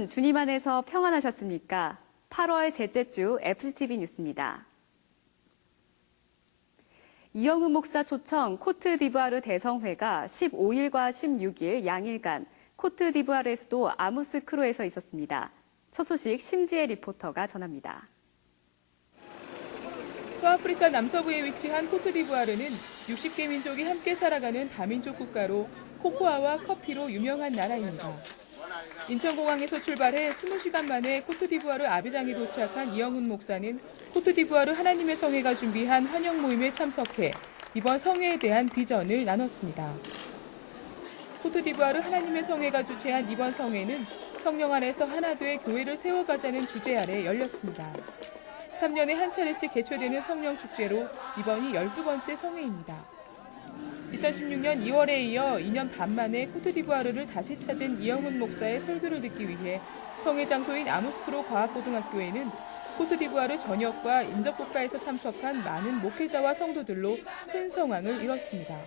여러분, 주님 안에서 평안하셨습니까? 8월 셋째 주 FCTV 뉴스입니다. 이영훈 목사 초청 코트디부아르 대성회가 15일과 16일 양일간 코트디부아르의 수도 아무스크로에서 있었습니다. 첫 소식 심지혜 리포터가 전합니다. 서아프리카 남서부에 위치한 코트디부아르는 60개 민족이 함께 살아가는 다민족 국가로 코코아와 커피로 유명한 나라입니다. 인천공항에서 출발해 20시간 만에 코트디부아르 아비장에 도착한 이영훈 목사는 코트디부아르 하나님의 성회가 준비한 환영 모임에 참석해 이번 성회에 대한 비전을 나눴습니다. 코트디부아르 하나님의 성회가 주최한 이번 성회는 성령 안에서 하나 돼 교회를 세워가자는 주제 아래 열렸습니다. 3년에 한 차례씩 개최되는 성령 축제로 이번이 12번째 성회입니다. 2016년 2월에 이어 2년 반 만에 코트디부아르를 다시 찾은 이영훈 목사의 설교를 듣기 위해 성회 장소인 아무스크로 과학고등학교에는 코트디부아르 전역과 인접국가에서 참석한 많은 목회자와 성도들로 큰 성황을 이뤘습니다.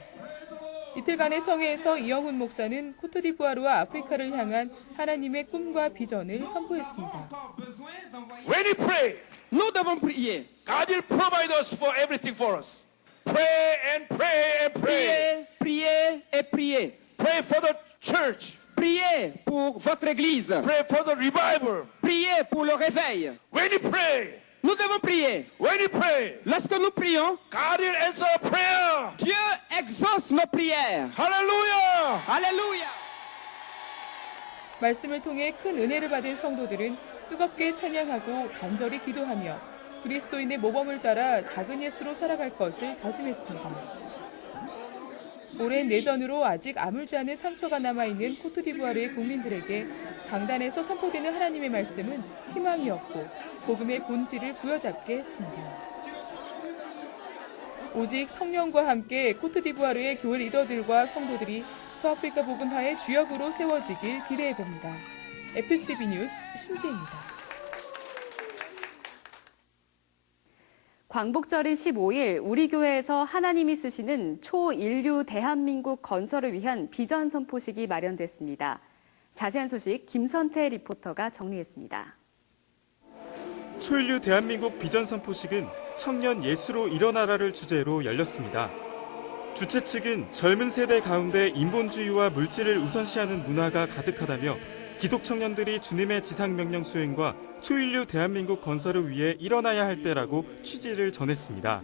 이틀간의 성회에서 이영훈 목사는 코트디부아르와 아프리카를 향한 하나님의 꿈과 비전을 선포했습니다. When we pray, Nous devons prier. God will provide us for everything for us. Pray and pray and pray. Priez, priez et priez. Pray for the church. Priez pour votre église. Pray for the revival. Priez pour le réveil. When we pray, Nous devons prier. when we pray, Lorsque nous prions, God will answer our prayer. Dieu exauce nos prières. Hallelujah! Alléluia. 말씀을 통해 큰 은혜를 받은 성도들은 뜨겁게 찬양하고 간절히 기도하며 그리스도인의 모범을 따라 작은 예수로 살아갈 것을 다짐했습니다. 오랜 내전으로 아직 아물지 않은 상처가 남아있는 코트디부아르의 국민들에게 강단에서 선포되는 하나님의 말씀은 희망이었고 복음의 본질을 부여잡게 했습니다. 오직 성령과 함께 코트디부아르의 교회 리더들과 성도들이 서아프리카 복음화의 주역으로 세워지길 기대해봅니다. FCTV 뉴스 심지혜입니다. 광복절인 15일 우리 교회에서 하나님이 쓰시는 초인류 대한민국 건설을 위한 비전 선포식이 마련됐습니다. 자세한 소식 김선태 리포터가 정리했습니다. 초인류 대한민국 비전 선포식은 청년 예수로 일어나라를 주제로 열렸습니다. 주최 측은 젊은 세대 가운데 인본주의와 물질을 우선시하는 문화가 가득하다며 기독 청년들이 주님의 지상명령 수행과 초인류 대한민국 건설을 위해 일어나야 할 때라고 취지를 전했습니다.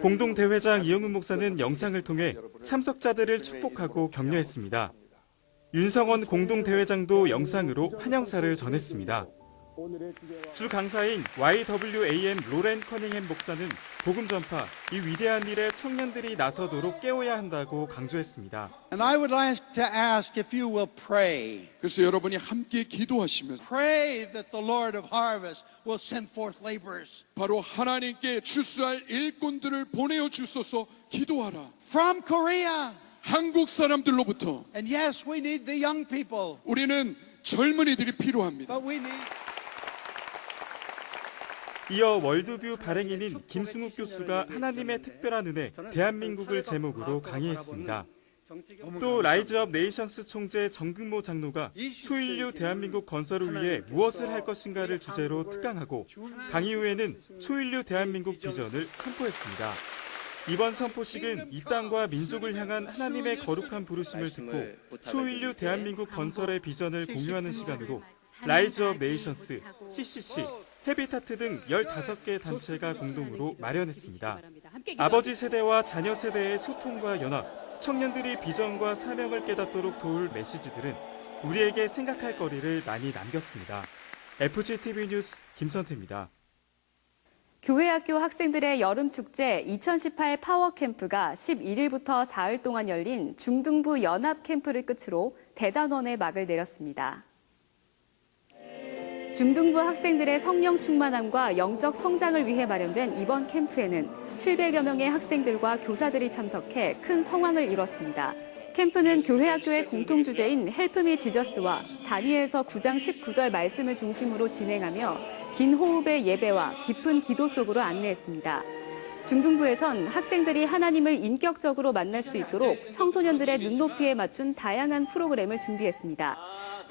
공동대회장 이영훈 목사는 영상을 통해 참석자들을 축복하고 격려했습니다. 윤성원 공동대회장도 영상으로 환영사를 전했습니다. 주 강사인 YWAM 로렌 커닝햄 목사는 복음 전파, 이 위대한 일에 청년들이 나서도록 깨워야 한다고 강조했습니다. And I would like to ask if you will pray. 그래서 여러분이 함께 기도하시면서 Pray that the Lord of harvest will send forth laborers. 바로 하나님께 출수할 일꾼들을 보내어 주소서 기도하라. From Korea. 한국 사람들로부터 And yes, we need the young people. 우리는 젊은이들이 필요합니다. But we need 이어 월드뷰 발행인인 김승욱 교수가 하나님의 특별한 은혜, 대한민국을 제목으로 강의했습니다. 또 라이즈업 네이션스 총재 정근모 장로가 초인류 대한민국 건설을 위해 무엇을 할 것인가를 주제로 특강하고 강의 후에는 초인류 대한민국 비전을 선포했습니다. 이번 선포식은 이 땅과 민족을 향한 하나님의 거룩한 부르심을 듣고 초인류 대한민국 건설의 비전을 공유하는 시간으로 라이즈업 네이션스, CCC, 헤비타트 등 15개 단체가 공동으로 마련했습니다. 아버지 세대와 자녀 세대의 소통과 연합, 청년들이 비전과 사명을 깨닫도록 도울 메시지들은 우리에게 생각할 거리를 많이 남겼습니다. FGTV 뉴스 김선태입니다. 교회학교 학생들의 여름축제 2018 파워캠프가 11일부터 4일 동안 열린 중등부 연합캠프를 끝으로 대단원에 막을 내렸습니다. 중등부 학생들의 성령 충만함과 영적 성장을 위해 마련된 이번 캠프에는 700여 명의 학생들과 교사들이 참석해 큰 성황을 이뤘습니다. 캠프는 교회학교의 공통주제인 헬프미 지저스와 다니엘서 9장 19절 말씀을 중심으로 진행하며 긴 호흡의 예배와 깊은 기도 속으로 안내했습니다. 중등부에선 학생들이 하나님을 인격적으로 만날 수 있도록 청소년들의 눈높이에 맞춘 다양한 프로그램을 준비했습니다.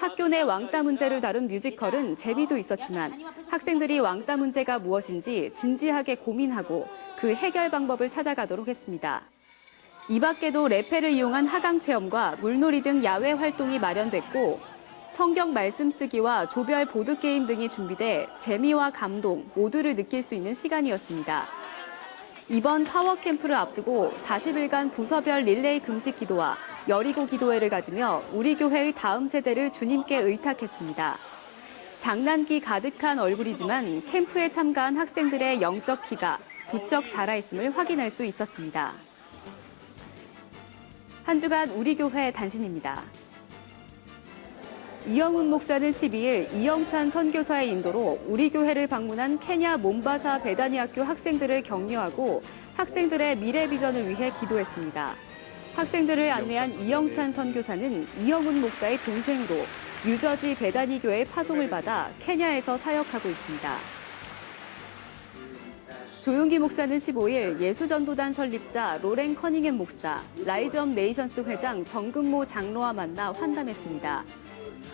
학교 내 왕따 문제를 다룬 뮤지컬은 재미도 있었지만 학생들이 왕따 문제가 무엇인지 진지하게 고민하고 그 해결 방법을 찾아가도록 했습니다. 이 밖에도 레페를 이용한 하강 체험과 물놀이 등 야외 활동이 마련됐고 성경 말씀 쓰기와 조별 보드게임 등이 준비돼 재미와 감동 모두를 느낄 수 있는 시간이었습니다. 이번 파워캠프를 앞두고 40일간 부서별 릴레이 금식 기도와 여리고 기도회를 가지며 우리 교회의 다음 세대를 주님께 의탁했습니다. 장난기 가득한 얼굴이지만 캠프에 참가한 학생들의 영적 키가 부쩍 자라있음을 확인할 수 있었습니다. 한 주간 우리 교회 단신입니다. 이영훈 목사는 12일 이영찬 선교사의 인도로 우리 교회를 방문한 케냐 몬바사 베다니 학교 학생들을 격려하고 학생들의 미래 비전을 위해 기도했습니다. 학생들을 안내한 이영찬 선교사는 이영훈 목사의 동생으로 뉴저지 베다니 교회의 파송을 받아 케냐에서 사역하고 있습니다. 조용기 목사는 15일 예수전도단 설립자 로렌 커닝햄 목사, 라이즈업 네이션스 회장 정근모 장로와 만나 환담했습니다.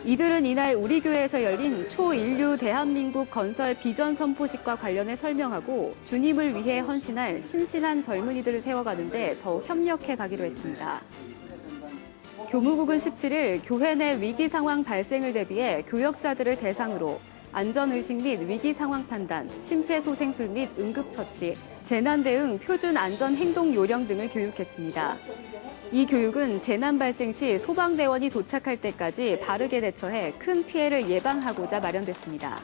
이들은 이날 우리 교회에서 열린 초인류 대한민국 건설 비전 선포식과 관련해 설명하고 주님을 위해 헌신할 신실한 젊은이들을 세워가는데 더욱 협력해 가기로 했습니다. 교무국은 17일 교회 내 위기 상황 발생을 대비해 교역자들을 대상으로 안전의식 및 위기 상황 판단, 심폐소생술 및 응급처치, 재난 대응 표준 안전 행동 요령 등을 교육했습니다. 이 교육은 재난 발생 시 소방대원이 도착할 때까지 바르게 대처해 큰 피해를 예방하고자 마련됐습니다.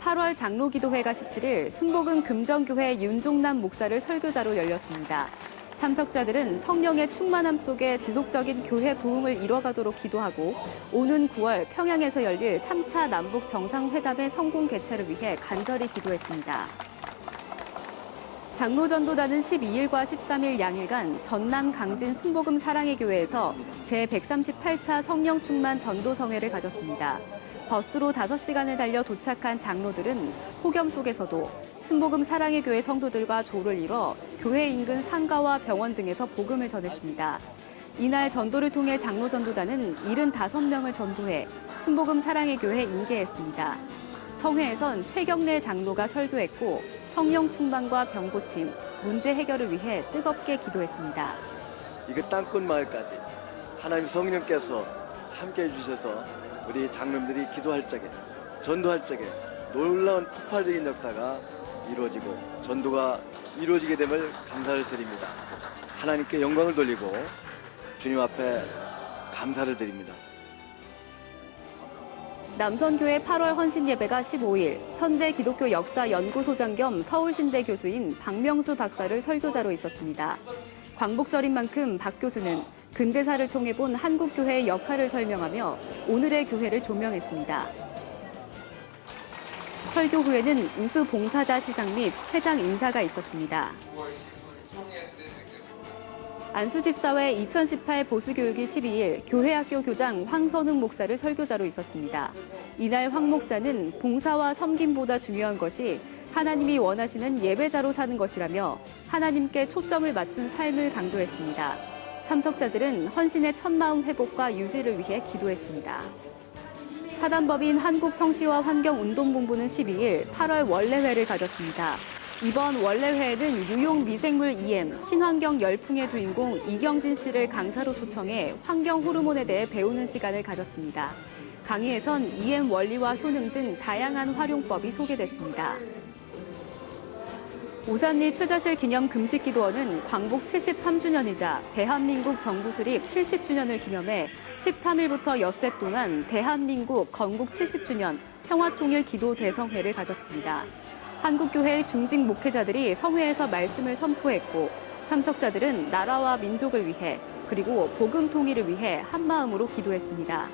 8월 장로기도회가 17일 순복음 금정교회 윤종남 목사를 설교자로 열렸습니다. 참석자들은 성령의 충만함 속에 지속적인 교회 부흥을 이뤄가도록 기도하고 오는 9월 평양에서 열릴 3차 남북 정상회담의 성공 개최를 위해 간절히 기도했습니다. 장로전도단은 12일과 13일 양일간 전남 강진 순복음 사랑의 교회에서 제138차 성령 충만 전도성회를 가졌습니다. 버스로 5시간을 달려 도착한 장로들은 폭염 속에서도 순복음 사랑의 교회 성도들과 조를 이뤄 교회 인근 상가와 병원 등에서 복음을 전했습니다. 이날 전도를 통해 장로전도단은 75명을 전도해 순복음 사랑의 교회에 인계했습니다. 성회에선 최경래 장로가 설교했고 성령 충만과 병 고침, 문제 해결을 위해 뜨겁게 기도했습니다. 이그 땅끝 마을까지 하나님 성령께서 함께해 주셔서 우리 장로님들이 기도할 적에 전도할 적에 놀라운 폭발적인 역사가 이루어지고 전도가 이루어지게 됨을 감사를 드립니다. 하나님께 영광을 돌리고 주님 앞에 감사를 드립니다. 남선교회 8월 헌신 예배가 15일 현대 기독교 역사 연구소장 겸 서울신대 교수인 박명수 박사를 설교자로 있었습니다. 광복절인 만큼 박 교수는 근대사를 통해 본 한국교회의 역할을 설명하며 오늘의 교회를 조명했습니다. 설교 후에는 우수 봉사자 시상 및 회장 인사가 있었습니다. 안수집사회 2018 보수교육이 12일 교회학교 교장 황선웅 목사를 설교자로 있었습니다. 이날 황 목사는 봉사와 섬김보다 중요한 것이 하나님이 원하시는 예배자로 사는 것이라며 하나님께 초점을 맞춘 삶을 강조했습니다. 참석자들은 헌신의 첫마음 회복과 유지를 위해 기도했습니다. 사단법인 한국성시와 환경운동본부는 12일 8월 원래회를 가졌습니다. 이번 원래회에는 유용 미생물 EM, 친환경 열풍의 주인공 이경진 씨를 강사로 초청해 환경 호르몬에 대해 배우는 시간을 가졌습니다. 강의에선 EM 원리와 효능 등 다양한 활용법이 소개됐습니다. 오산리 최자실 기념 금식기도원은 광복 73주년이자 대한민국 정부 수립 70주년을 기념해 13일부터 엿새 동안 대한민국 건국 70주년 평화통일 기도 대성회를 가졌습니다. 한국교회의 중직 목회자들이 성회에서 말씀을 선포했고 참석자들은 나라와 민족을 위해 그리고 복음 통일을 위해 한마음으로 기도했습니다.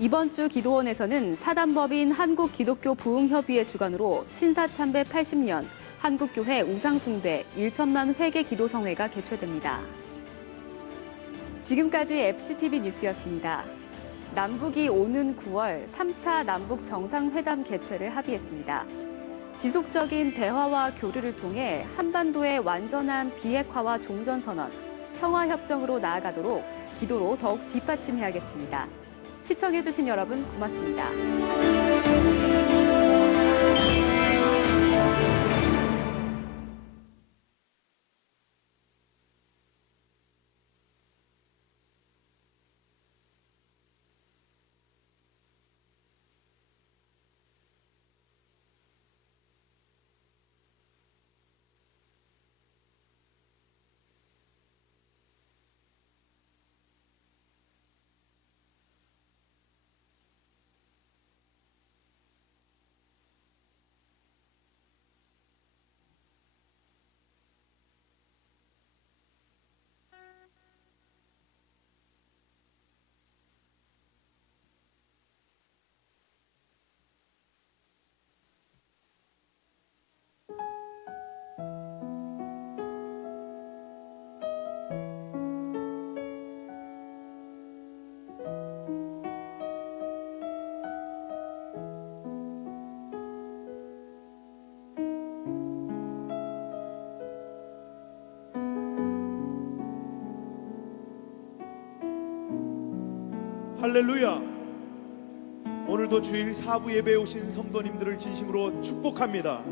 이번 주 기도원에서는 사단법인 한국기독교부흥협의회 주관으로 신사참배 80년 한국교회 우상숭배 1천만 회개 기도성회가 개최됩니다. 지금까지 FCTV 뉴스였습니다. 남북이 오는 9월 3차 남북 정상회담 개최를 합의했습니다. 지속적인 대화와 교류를 통해 한반도의 완전한 비핵화와 종전선언, 평화협정으로 나아가도록 기도로 더욱 뒷받침해야겠습니다. 시청해주신 여러분 고맙습니다. 할렐루야. 오늘도 주일 사부 예배에 오신 성도님들을 진심으로 축복합니다.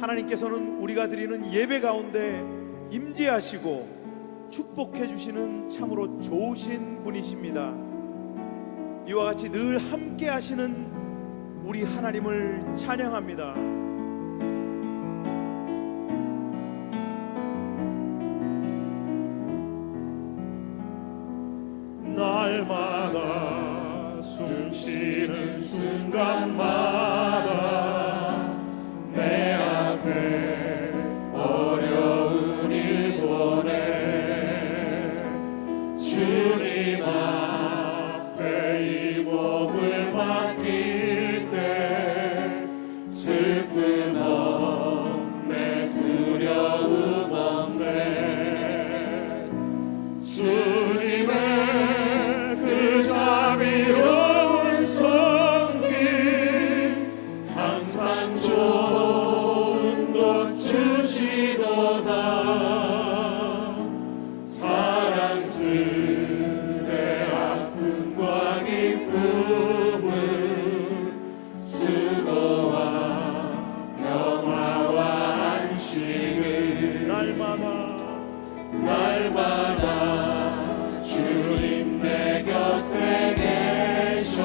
하나님께서는 우리가 드리는 예배 가운데 임재하시고 축복해 주시는 참으로 좋으신 분이십니다. 이와 같이 늘 함께 하시는 우리 하나님을 찬양합니다. 날마다 숨쉬는 순간마다 내 앞에 어려운 일 보내 주님 앞에 이 몸을 맡길 때 슬픔 없네 두려움 없네 주님의 그 자비로운 손길 항상 좋은 것 주시도다 사랑스레 아픔과 기쁨을 수고와 평화와 안식을 날마다 주님 내 곁에 계셔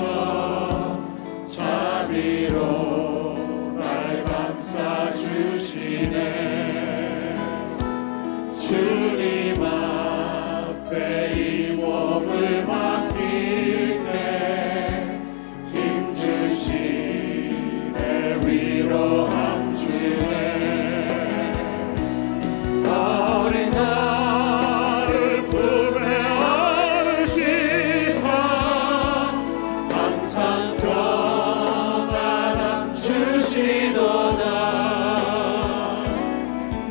자비로 날 감싸주시네 주님 앞에 이 몸을 맡길 때 힘주시네 위로함 주네 어린 나를 품에 안으시사 항상 평안함 주시도다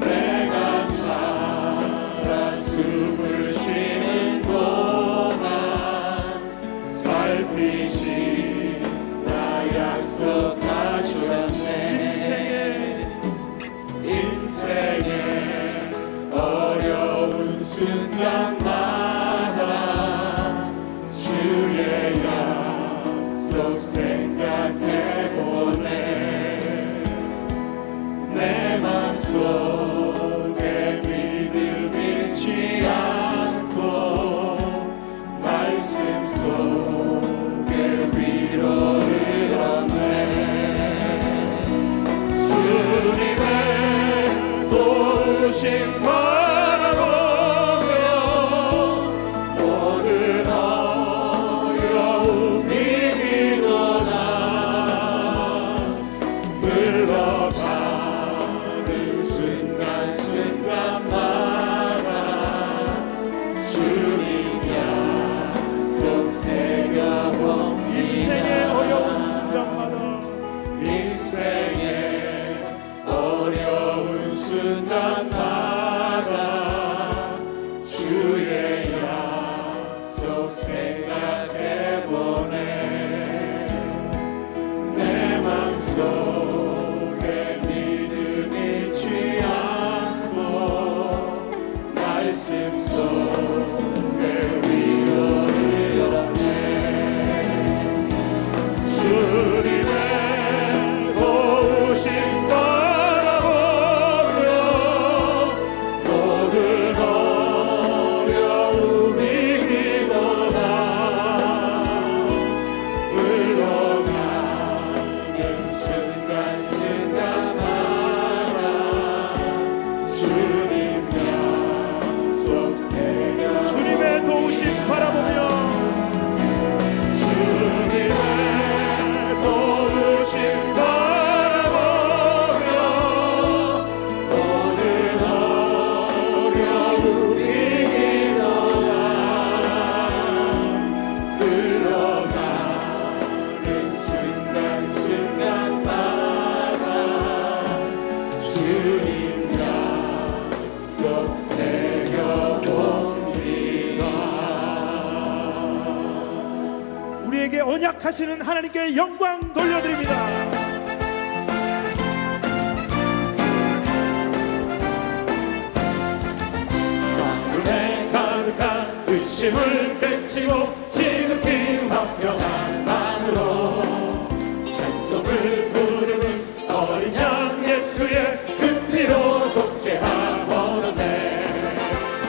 내가 살아 숨을 쉬는 동안 살피시라 약속하셨네 인생의 어려운 순간마다 주의 약속 생각해보네 내 맘속에 믿음 잃지 않고 말씀 속에 위로를 얻네 주님의 도우심 바라보며 모든 어려움 이기도다 흘러가는 순간순간마다 주님 약속 새겨본 인생의 어려운 순간마다 인생의 어려운 순간마다 주님 약속 새겨봅니다. 우리에게 언약하시는 하나님께 영광 돌려드립니다. 마음에 가득한 의심을 그치고 지극히 화평한 마음으로 찬송을 부르는 어린 양 예수의 그 피로 속죄하오네.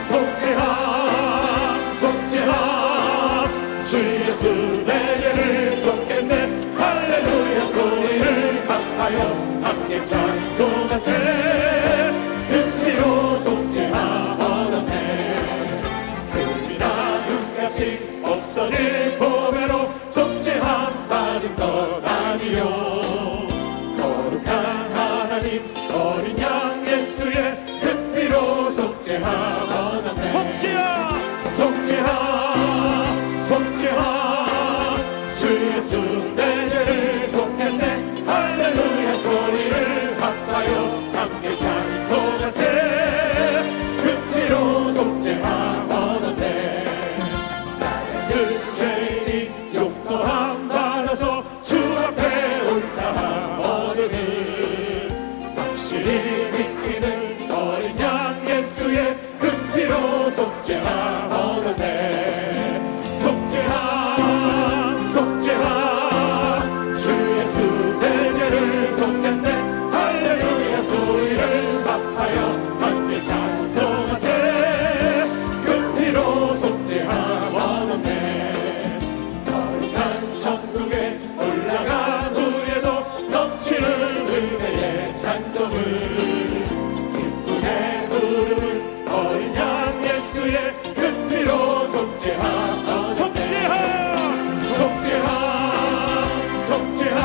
속죄함 속죄함 주 예수 내 죄를 속했네. 할렐루야 소리를 합하여 함께 찬송하세. 그 피로 속죄하오네. 금이나 눈같이 없어질 보배로 속죄함 받은 것 아니요. 거룩한 하나님 어린 양 예수의 그 피로 속죄하오네. 속죄함 속죄함 주 예수 내 죄를 속했네. 할렐루야 소리를 합하여 함께 찬송하세. 그 피로 속죄하오네. 나의 그 죄인이 용서함 받아서 주 앞에 올라오느니 확실히 믿기는 어린 양 예수의 그 피로 속죄하오네. 속죄함 속죄함 주 예수 내 죄를 속했네. 할렐루야 소리를 합하여 함께 찬송하세. 그 피로 속죄하오네. 거룩한 천국에 올라간 후에도 넘치는 은혜의 찬송을 기쁨에 부르는 어린 양 예수의 그 피로 속죄하오네. 속죄함 속죄함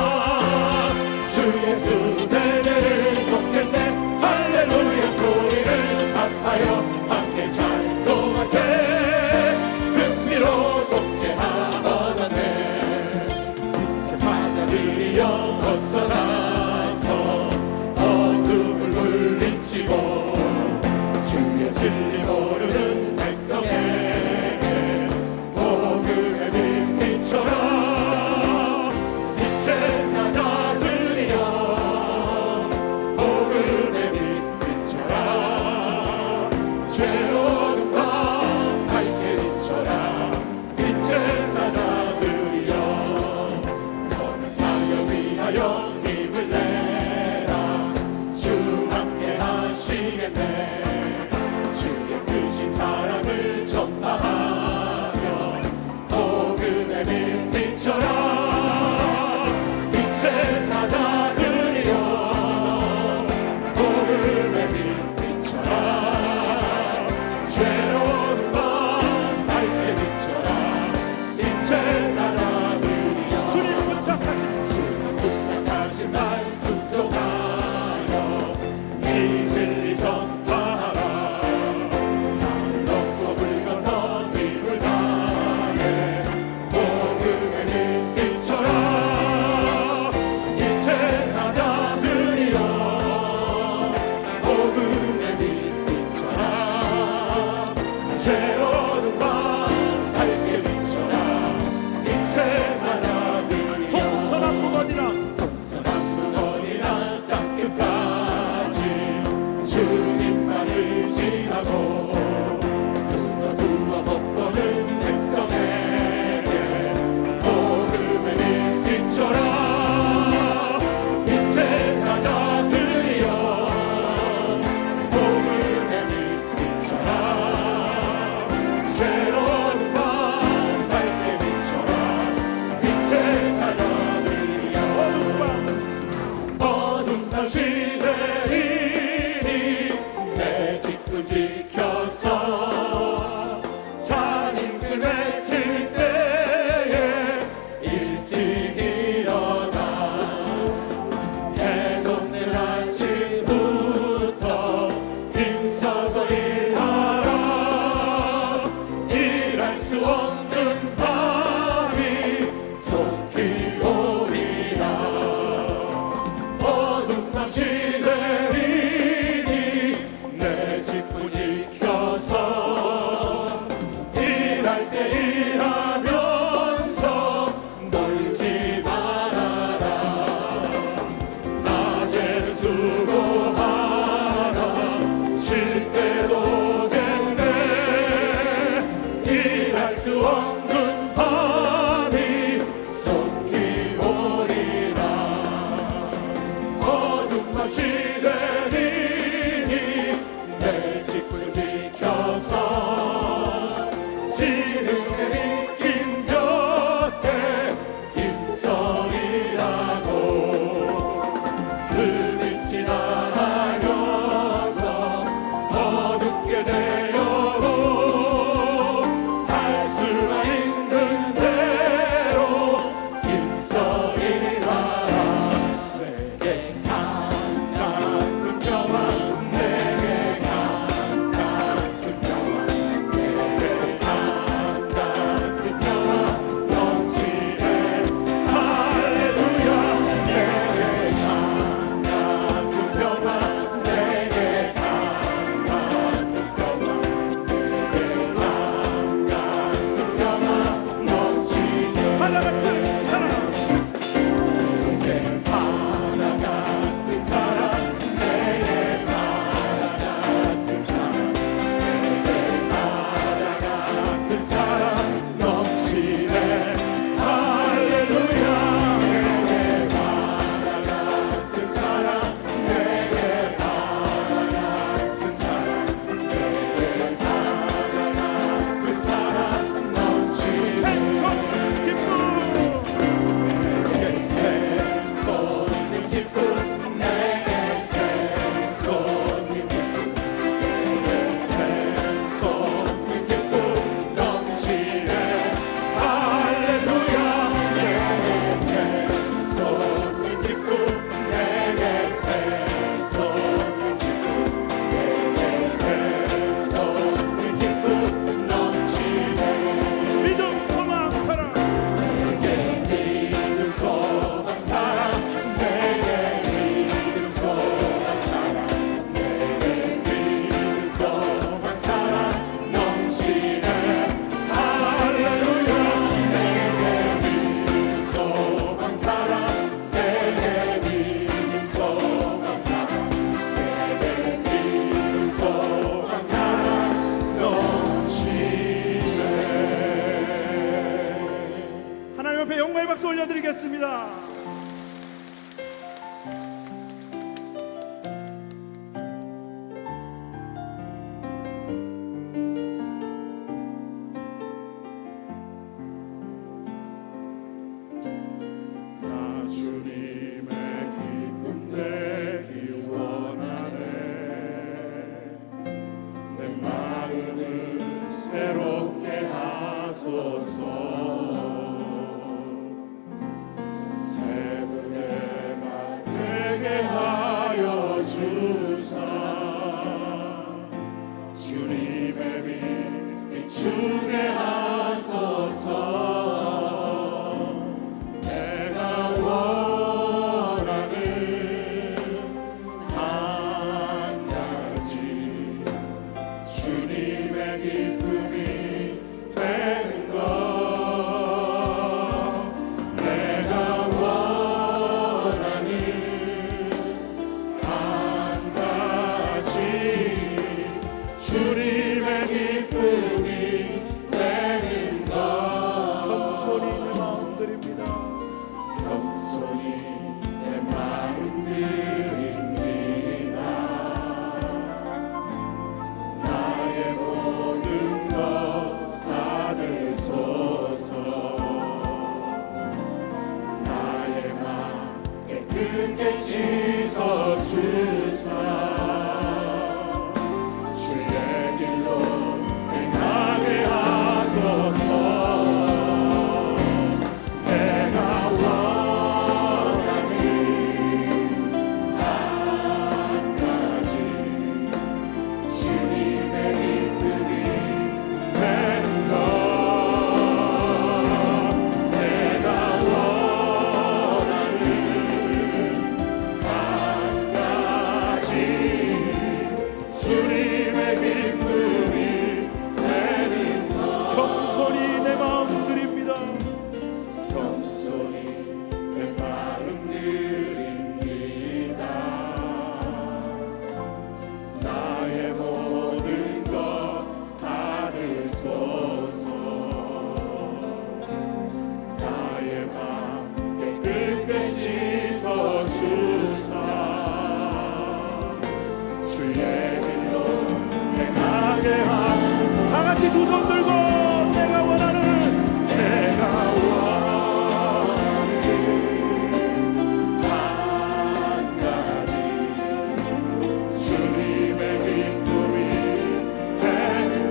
주 예수 내 죄를 속했네. 할렐루야 소리를 합하여 함께 찬송하세. 그 피로 속죄하오네. 제사장들이여 어서 나서 어둠을 물리치고 주의 진리 모르는 백성에게 복음의 빛비춰라. 빛의 사자들이여 복음의 빛비춰라. 죄로운 밤 밝게 비춰라. 빛의 사자들이여 선을 사역 위하여 힘을 내라. 주 함께 하시겠네. 주의 크신 사랑을 전파하며 복음의 빛 비춰라. 빛의 사자들이여 복음의 빛 비춰라. 죄로운 밤 밝게 비춰라. 빛의 사자들이여 주님 부탁하신 날 순종하여 이 진리 전파하라. 산 넘고 물 건너 힘을 다해 복음의 빛 비춰라. 빛의 사자들이여 복음의 빛 비춰라. 죄로운 밤 밝게 비춰라. 빛의 사자들이여 동서남북 어디나 땅끝까지 주님만 의지하고 두어 못 보는 백성에게 복음의 빛 비춰라. 빛의 사자들이여 복음의 빛 비춰라. 죄로운 밤 밝게 비춰라. 빛의 사자들이여 어둠 밤 시대이니 내 직분 지켜서 박수 올려드리겠습니다. 나 주님의 기쁨 되기 원하네. 내 마음을 새롭게 하소서. 새 부대가 되게 하여 주사. 주님의 빛 비추게 하소서. 다 같이 두 손 들고 내가 원하는 한 가지 주님의 기쁨이 되는 것.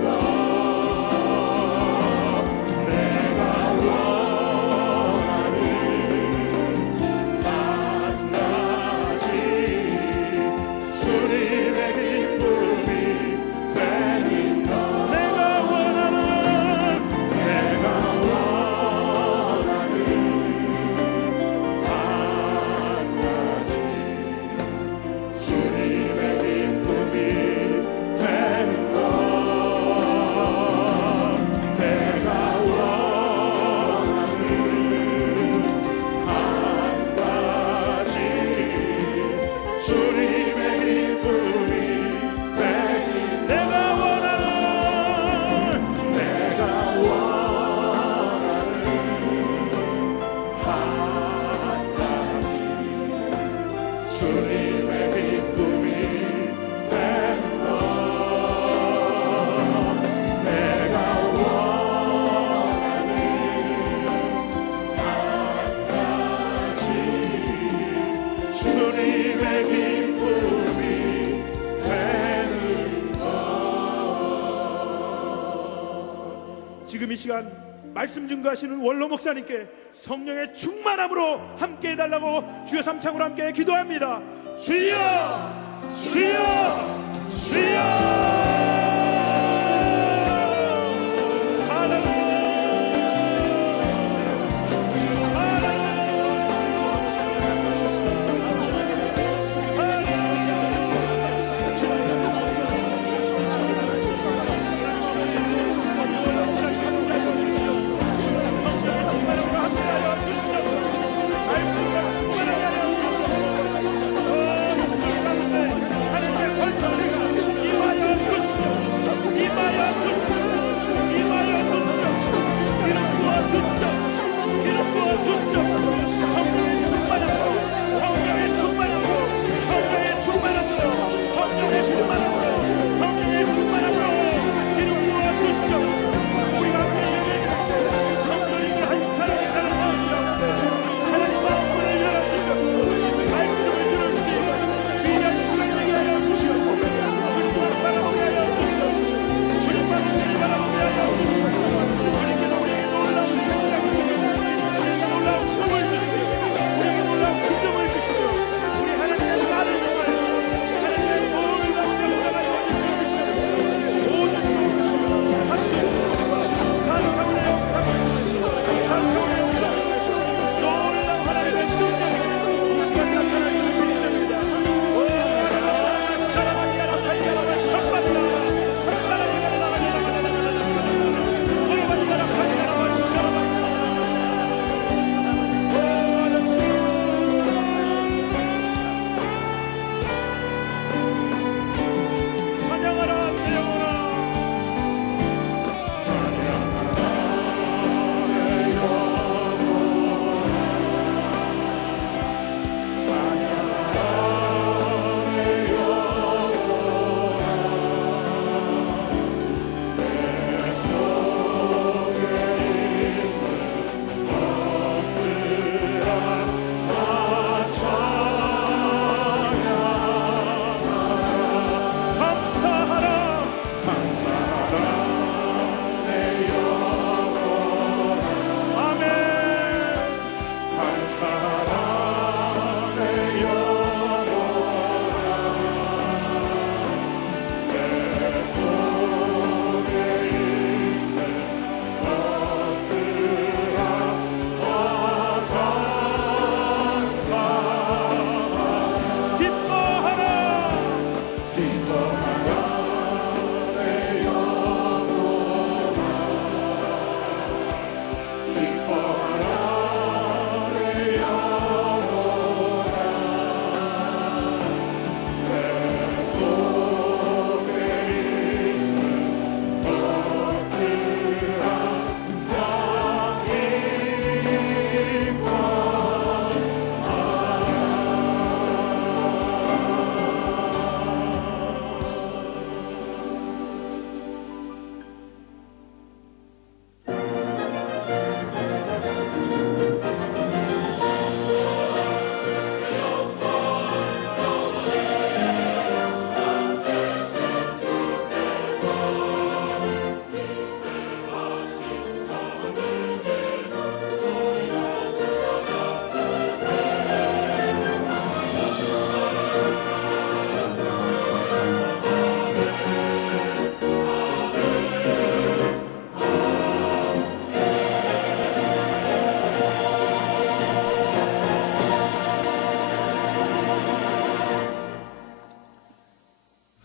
내가 원하는 한 가지 주님의 기쁨이 되는 것. 지금 이 시간 말씀 증거하시는 원로 목사님께 성령의 충만함으로 함께 해달라고 주여 삼창으로 함께 기도합니다. 주여 주여 주여. 하나님의 권세를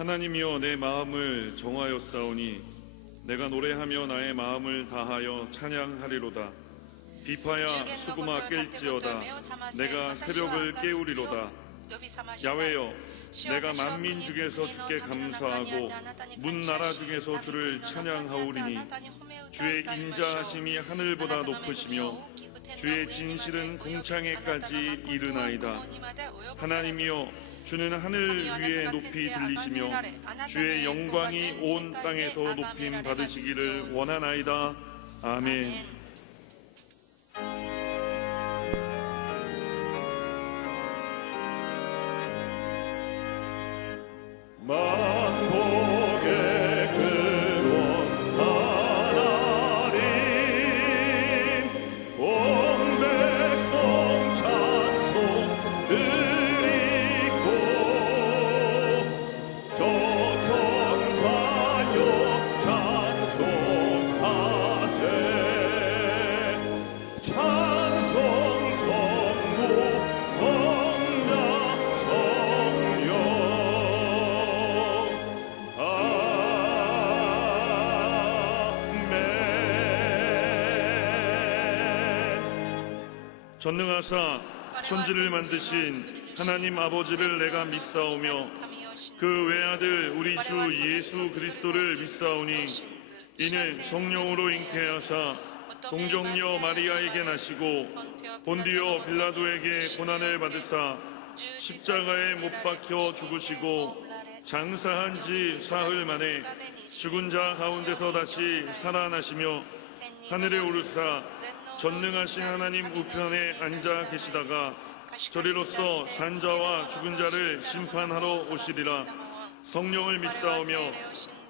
하나님이여 내 마음을 정하였사오니 내가 노래하며 나의 마음을 다하여 찬양하리로다. 비파야 수구마 깰지어다. 내가 새벽을 깨우리로다. 야훼여 내가 만민 중에서 주께 감사하고 문 나라 중에서 주를 찬양하오리니 주의 인자하심이 하늘보다 높으시며 주의 진실은 궁창에까지 이르나이다. 하나님이여 주는 하늘 위에 높이 들리시며 주의 영광이 온 땅에서 높임 받으시기를 원하나이다. 아멘. 만복의 근원 하나님 온 백성 찬송 드리고 저천사여 찬송하세 찬송 성부 성자 성령 전능하사 천지를 만드신 하나님 아버지를 내가 믿사오며 그 외아들 우리 주 예수 그리스도를 믿사오니 이는 성령으로 잉태하사 동정녀 마리아에게 나시고 본디오 빌라도에게 고난을 받으사 십자가에 못 박혀 죽으시고 장사한 지 사흘 만에 죽은 자 가운데서 다시 살아나시며 하늘에 오르사 전능하신 하나님 우편에 앉아 계시다가 저리로서 산자와 죽은 자를 심판하러 오시리라. 성령을 믿사오며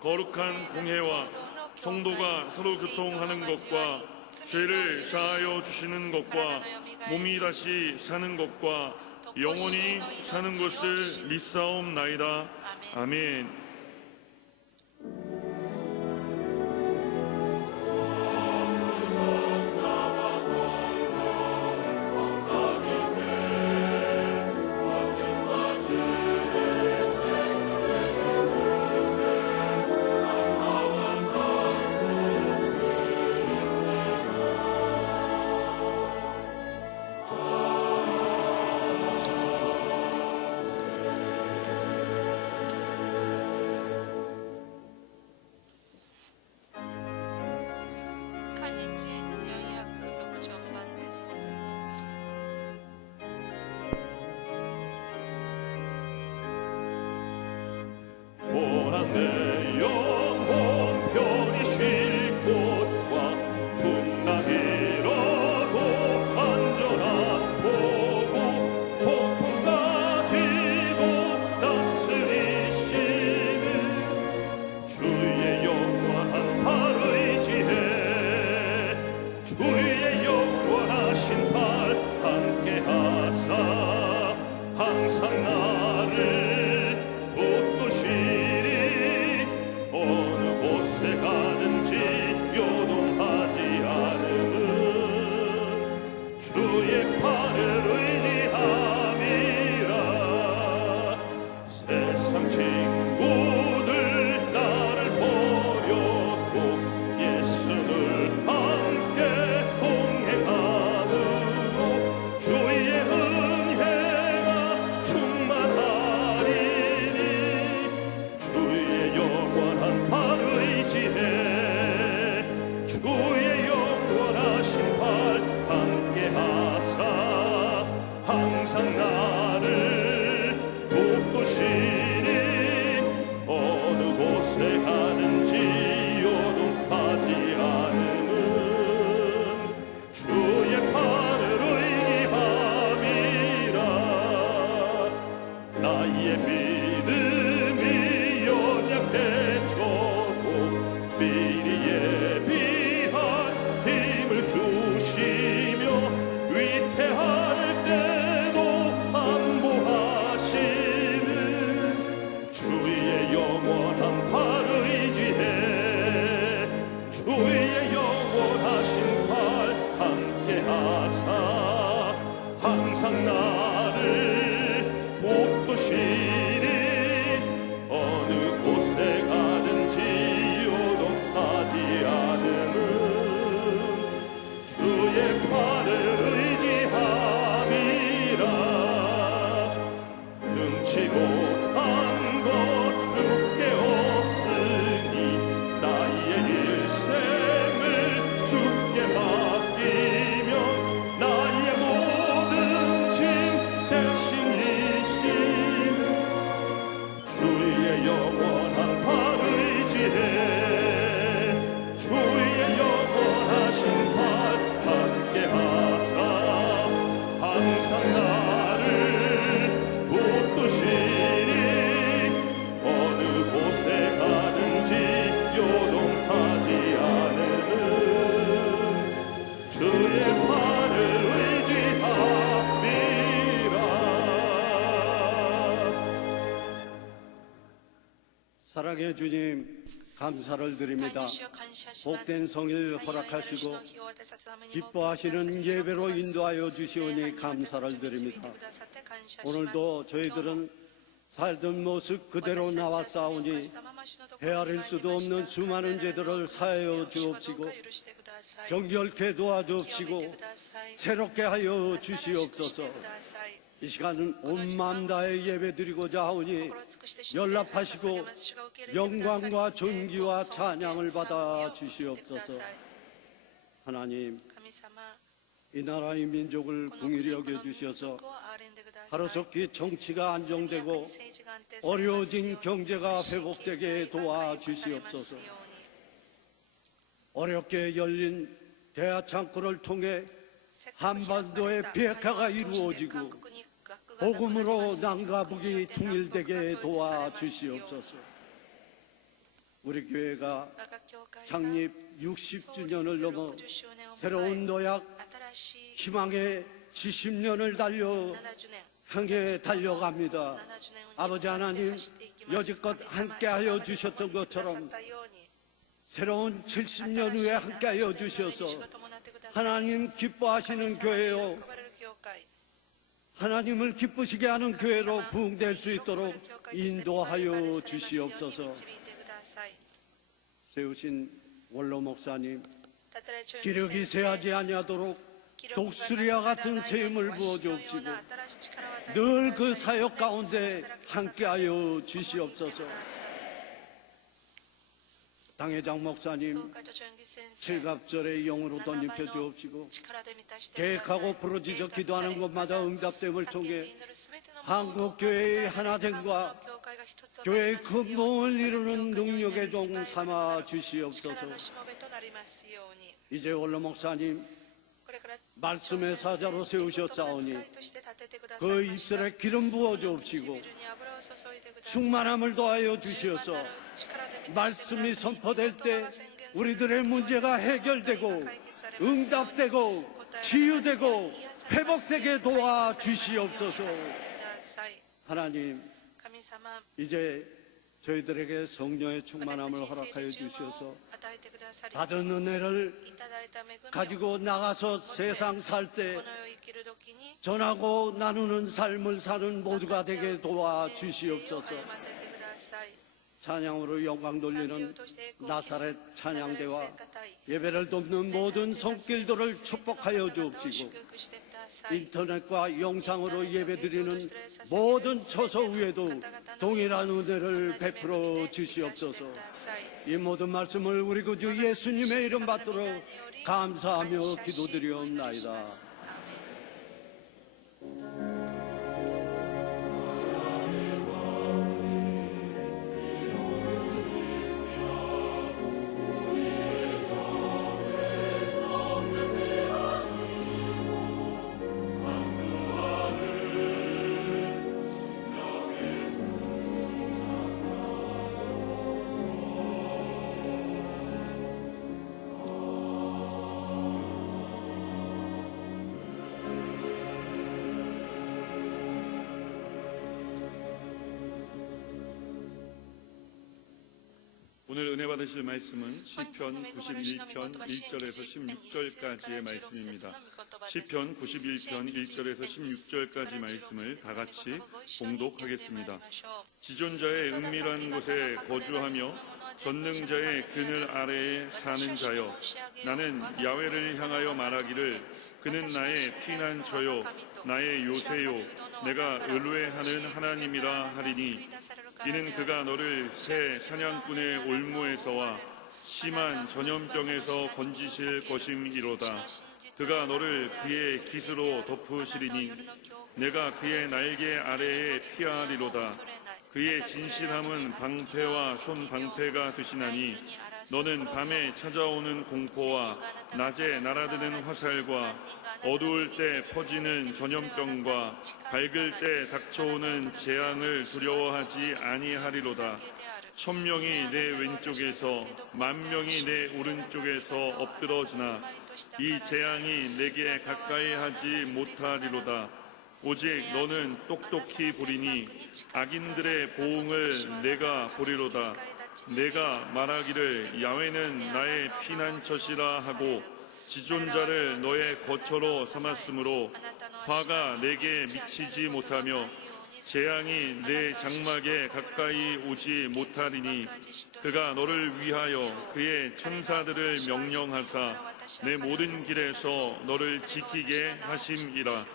거룩한 공회와 성도가 서로 교통하는 것과 죄를 사하여 주시는 것과 몸이 다시 사는 것과 영원히 사는 것을 믿사옵나이다. 아멘. 사랑의 주님, 감사를 드립니다. 복된 성일 허락하시고 기뻐하시는 예배로 인도하여 주시오니 감사를 드립니다. 오늘도 저희들은 살던 모습 그대로 나왔사오니 헤아릴 수도 없는 수많은 죄들을 사하여 주옵시고 정결케 도와주옵시고 새롭게 하여 주시옵소서. 이 시간은 온 마음 다해 예배드리고자 하오니 연락하시고 영광과 존귀와 찬양을 받아 주시옵소서. 하나님, 이 나라의 민족을 긍휼히 여겨 주셔서 하루속히 정치가 안정되고 어려워진 경제가 회복되게 도와주시옵소서. 어렵게 열린 대화 창구를 통해 한반도의 비핵화가 이루어지고 복음으로 남과 북이 통일되게 도와주시옵소서. 우리 교회가 창립 60주년을 넘어 새로운 노약 희망의 70년을 향해 달려갑니다. 아버지 하나님, 여지껏 함께하여 주셨던 것처럼 새로운 70년 후에 함께하여 주셔서 하나님 기뻐하시는 교회요, 하나님을 기쁘시게 하는 교회로 부흥될 수 있도록 인도하여 주시옵소서. 세우신 원로 목사님, 기력이 세하지 아니하도록 독수리와 같은 세움을 부어주옵시고 늘 그 사역 가운데 함께하여 주시옵소서. 당회장 목사님, 칠갑절의 영으로 덧입혀 주옵시고 계획하고 부르짖어 기도하는 것마다 응답됨을 통해 한국교회의 하나됨과 교회의 근본을 이루는 능력의 종 삼아 주시옵소서. 이제 원로 목사님, 말씀의 사자로 세우셨사오니 그 입술에 기름 부어 주옵시고 충만함을 더하여 주시어서 말씀이 선포될 때 우리들의 문제가 해결되고 응답되고 치유되고 회복되게 도와주시옵소서. 하나님, 이제 저희들에게 성령의 충만함을 허락하여 주셔서 받은 은혜를 가지고 나가서 세상 살 때 전하고 나누는 삶을 사는 모두가 되게 도와주시옵소서. 찬양으로 영광 돌리는 나사렛 찬양대와 예배를 돕는 모든 손길들을 축복하여 주옵시고 인터넷과 영상으로 예배드리는 모든 처소 위에도 동일한 은혜를 베풀어 주시옵소서. 이 모든 말씀을 우리 구주 예수님의 이름 받들어 감사하며 기도드리옵나이다. 오늘 은혜 받으실 말씀은 시편 91편 1절에서 16절까지의 말씀입니다. 시편 91편 1절에서 16절까지 말씀을 다 같이 봉독하겠습니다. 지존자의 은밀한 곳에 거주하며 전능자의 그늘 아래에 사는 자여, 나는 야훼를 향하여 말하기를 그는 나의 피난처요 나의 요새요 내가 의뢰하는 하나님이라 하리니, 이는 그가 너를 새 사냥꾼의 올무에서와 심한 전염병에서 건지실 것임이로다. 그가 너를 그의 깃으로 덮으시리니 내가 그의 날개 아래에 피하리로다. 그의 진실함은 방패와 손방패가 되시나니 너는 밤에 찾아오는 공포와 낮에 날아드는 화살과 어두울 때 퍼지는 전염병과 밝을 때 닥쳐오는 재앙을 두려워하지 아니하리로다. 1000명이 내 왼쪽에서 10,000명이 내 오른쪽에서 엎드러지나 이 재앙이 내게 가까이 하지 못하리로다. 오직 너는 똑똑히 보리니 악인들의 보응을 내가 보리로다. 내가 말하기를 야훼는 나의 피난처시라 하고 지존자를 너의 거처로 삼았으므로 화가 내게 미치지 못하며 재앙이 내 장막에 가까이 오지 못하리니 그가 너를 위하여 그의 천사들을 명령하사 내 모든 길에서 너를 지키게 하심이라.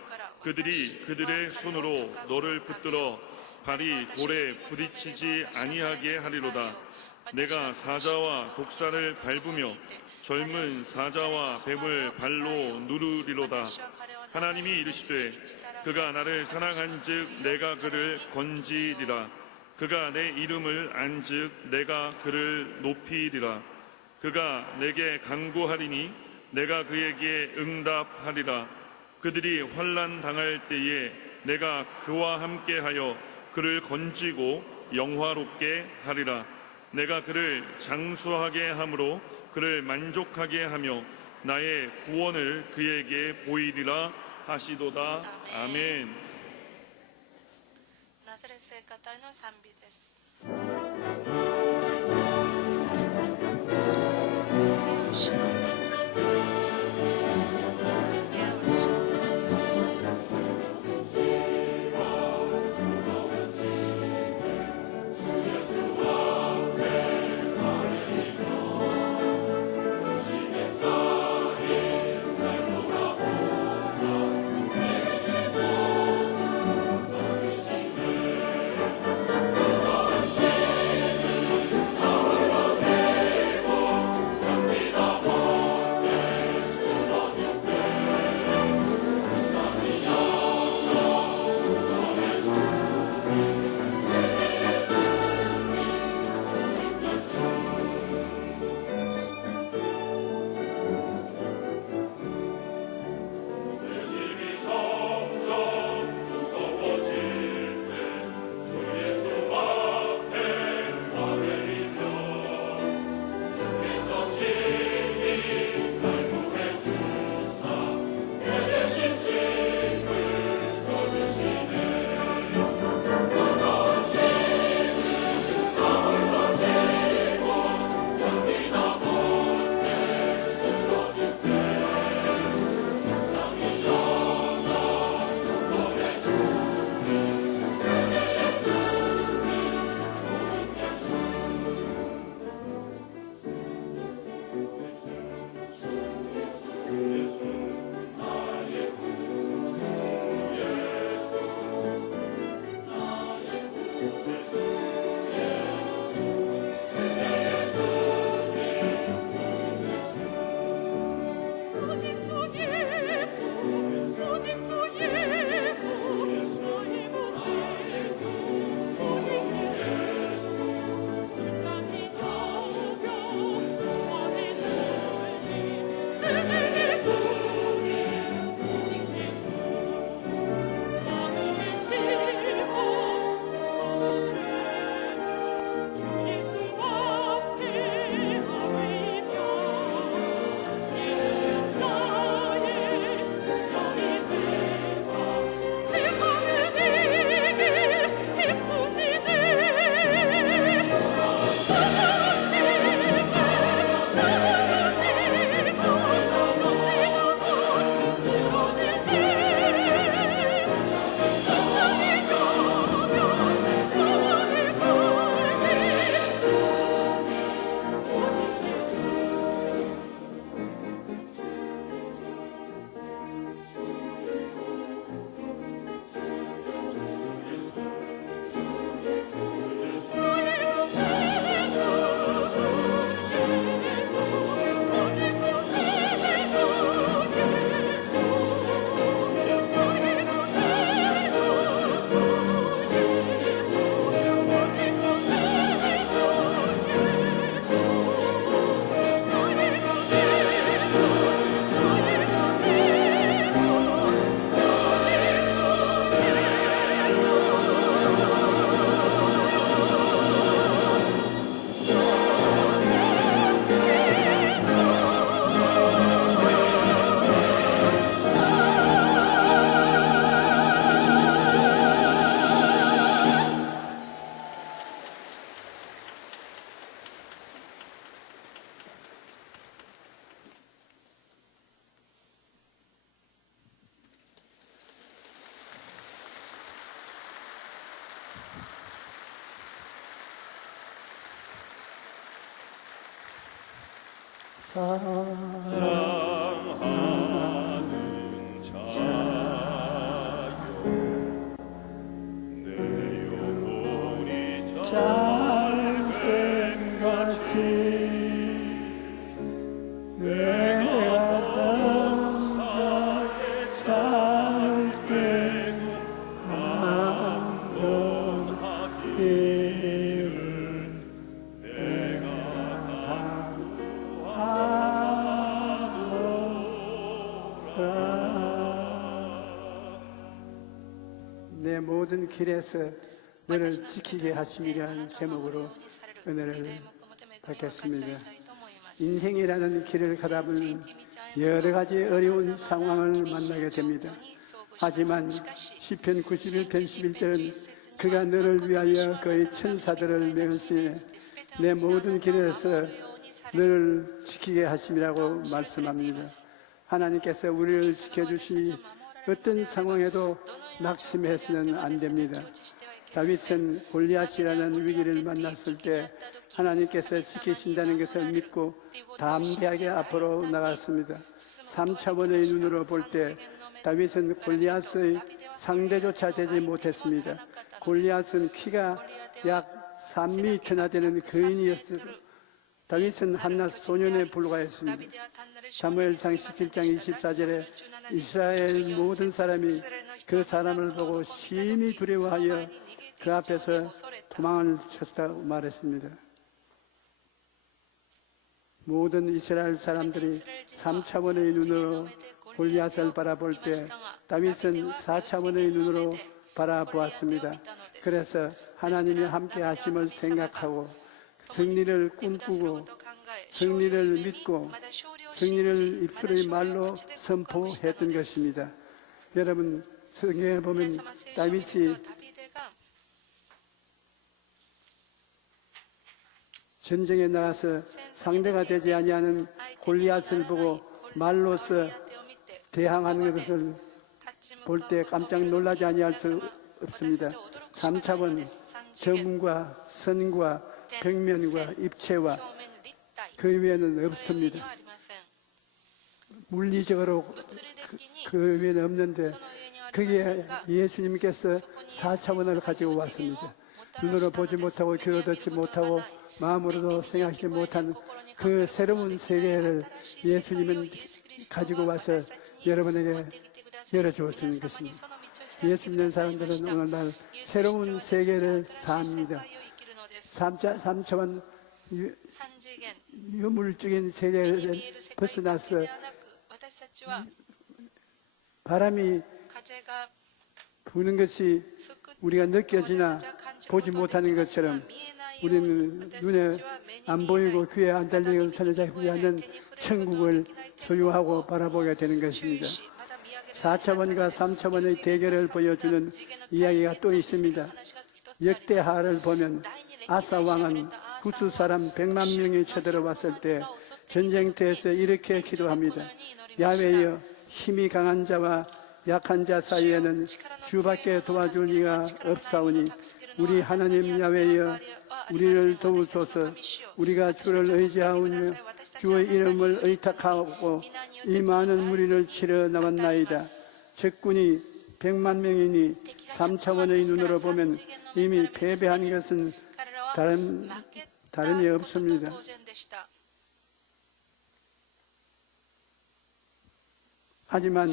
그들이 그들의 손으로 너를 붙들어 발이 돌에 부딪히지 아니하게 하리로다. 내가 사자와 독사를 밟으며 젊은 사자와 뱀을 발로 누르리로다. 하나님이 이르시되 그가 나를 사랑한즉 내가 그를 건지리라. 그가 내 이름을 안즉 내가 그를 높이리라. 그가 내게 간구하리니 내가 그에게 응답하리라. 그들이 환난 당할 때에 내가 그와 함께하여 그를 건지고 영화롭게 하리라. 내가 그를 장수하게 함으로 그를 만족하게 하며 나의 구원을 그에게 보이리라 하시도다. 아멘. ナザレ聖歌隊の賛美です。 사랑하는 자요 내 영혼이 잘된 같이 내가 성사에 잘되고 감동하기를 내가 내 모든 길에서 너를 지키게 하심이라는 제목으로 은혜를 받겠습니다. 인생이라는 길을 가다 보면 여러 가지 어려운 상황을 만나게 됩니다. 하지만 시편 91편 11절은 그가 너를 위하여 그의 천사들을 메으시네 내 모든 길에서 너를 지키게 하심이라고 말씀합니다. 하나님께서 우리를 지켜주시니 어떤 상황에도 낙심해서는 안 됩니다. 다윗은 골리앗이라는 위기를 만났을 때 하나님께서 지키신다는 것을 믿고 담대하게 앞으로 나갔습니다. 3차원의 눈으로 볼 때 다윗은 골리앗의 상대조차 되지 못했습니다. 골리앗은 키가 약 3m나 되는 거인이었습니다. 다윗은 한낱 소년에 불과했습니다. 사무엘상 17장 24절에 이스라엘 모든 사람이 그 사람을 보고 심히 두려워하여 그 앞에서 도망을 쳤다고 말했습니다. 모든 이스라엘 사람들이 3차원의 눈으로 골리앗을 바라볼 때 다윗은 4차원의 눈으로 바라보았습니다. 그래서 하나님이 함께 하심을 생각하고 승리를 꿈꾸고 승리를 믿고 승리를 입술의 말로 선포했던 것입니다. 여러분 성경에 보면 다윗이 전쟁에 나가서 상대가 되지 아니하는 골리앗을 보고 말로서 대항하는 것을 볼 때 깜짝 놀라지 아니할 수 없습니다. 3차원 점과 선과 벽면과 입체와 그 외에는 없습니다. 물리적으로 그 외에는 없는데 그게 예수님께서 4차원을 가지고 왔습니다. 눈으로 보지 못하고 귀로 듣지 못하고 마음으로도 생각하지 못한 그 새로운 세계를 예수님은 가지고 와서 여러분에게 열어주었는 것입니다. 예수 믿는 사람들은 오늘날 새로운 세계를 삽니다. 3차원 유물적인 세계를 벗어나서 바람이 부는 것이 우리가 느껴지나 보지 못하는 것처럼 우리는 눈에 안 보이고 귀에 안 들리고 손에 잡히지 않는 천국을 소유하고 바라보게 되는 것입니다. 4차원과 3차원의 대결을 보여주는 이야기가 또 있습니다. 역대하를 보면 아사 왕은 구스 사람 100만 명이 쳐들어왔을 때 전쟁터에서 이렇게 기도합니다. 야훼여, 힘이 강한 자와 약한 자 사이에는 주밖에 도와줄 이가 없사오니 우리 하나님 야훼여 우리를 도우소서. 우리가 주를 의지하오며 주의 이름을 의탁하고 이 많은 무리를 치러 나왔나이다. 적군이 100만 명이니 3차원의 눈으로 보면 이미 패배한 것은 다름이 없습니다. 하지만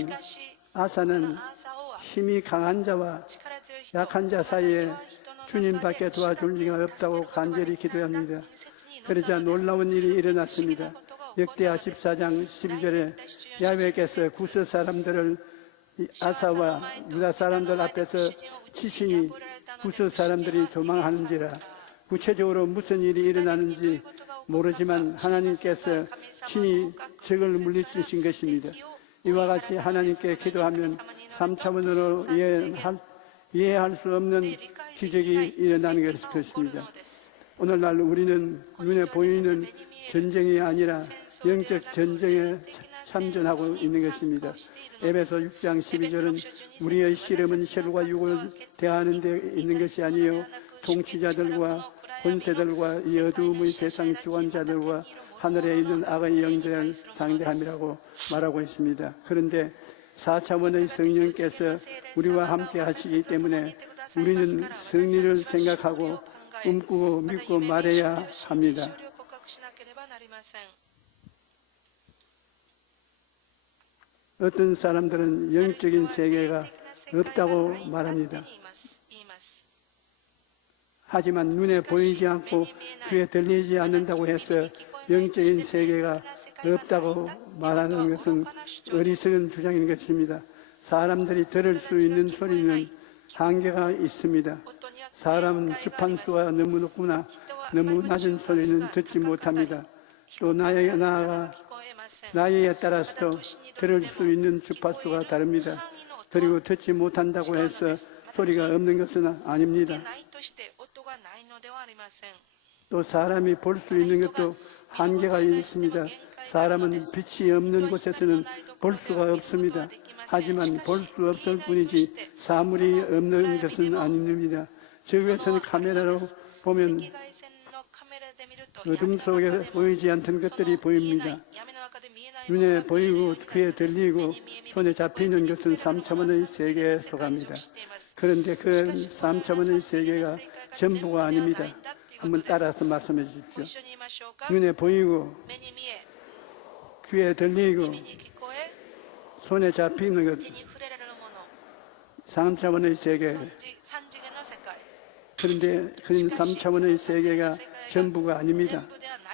아사는 힘이 강한 자와 약한 자 사이에 주님밖에 도와줄 리가 없다고 간절히 기도합니다. 그러자 놀라운 일이 일어났습니다. 역대하 14장 12절에 야훼께서 구스 사람들을 아사와 유다 사람들 앞에서 치시니 구스 사람들이 도망하는지라. 구체적으로 무슨 일이 일어나는지 모르지만 하나님께서 친히 적을 물리치신 것입니다. 이와 같이 하나님께 기도하면 3차원으로 이해할 수 없는 기적이 일어나는 것입니다. 오늘날 우리는 눈에 보이는 전쟁이 아니라 영적 전쟁에 참전하고 있는 것입니다. 에베소 6장 12절은 우리의 씨름은 혈과 육을 대하는 데 있는 것이 아니요 통치자들과 권세들과 이 어두움의 세상 주관자들과 하늘에 있는 악의 영들을 상대함이라고 말하고 있습니다. 그런데 4차원의 성령께서 우리와 함께 하시기 때문에 우리는 승리를 생각하고 꿈꾸고 믿고 말해야 합니다. 어떤 사람들은 영적인 세계가 없다고 말합니다. 하지만 눈에 보이지 않고 귀에 들리지 않는다고 해서 영적인 세계가 없다고 말하는 것은 어리석은 주장인 것입니다. 사람들이 들을 수 있는 소리는 한계가 있습니다. 사람은 주판수가 너무 높구나 너무 낮은 소리는 듣지 못합니다. 또 나이에 따라서도 들을 수 있는 주파수가 다릅니다. 그리고 듣지 못한다고 해서 소리가 없는 것은 아닙니다. 또 사람이 볼 수 있는 것도 한계가 있습니다. 사람은 빛이 없는 곳에서는 볼 수가 없습니다. 하지만 볼 수 없을 뿐이지 사물이 없는 것은 아닙니다. 저기에서는 카메라로 보면 어둠 속에 보이지 않던 것들이 보입니다. 눈에 보이고 귀에 들리고 손에 잡히는 것은 3차원의 세계에 속합니다. 그런데 그 3차원의 세계가 전부가 아닙니다. 한번 따라서 말씀해 주십시오. 눈에 보이고 귀에 들리고 손에 잡히는 것 3차원의 세계. 그런데 그 3차원의 세계가 전부가 아닙니다.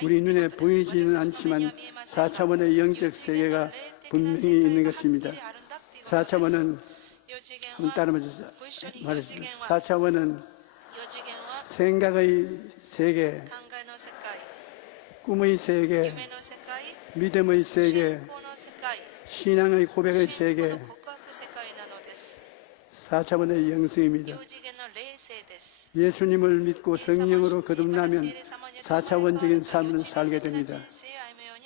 우리 눈에 보이지는 않지만 4차원의 영적 세계가 분명히 있는 것입니다. 4차원은 한번 따라 말해주세요. 4차원은 생각의 세계, 꿈의 세계, 믿음의 세계, 신앙의 고백의 세계, 4차원의 영성입니다. 예수님을 믿고 성령으로 거듭나면 4차원적인 삶을 살게 됩니다.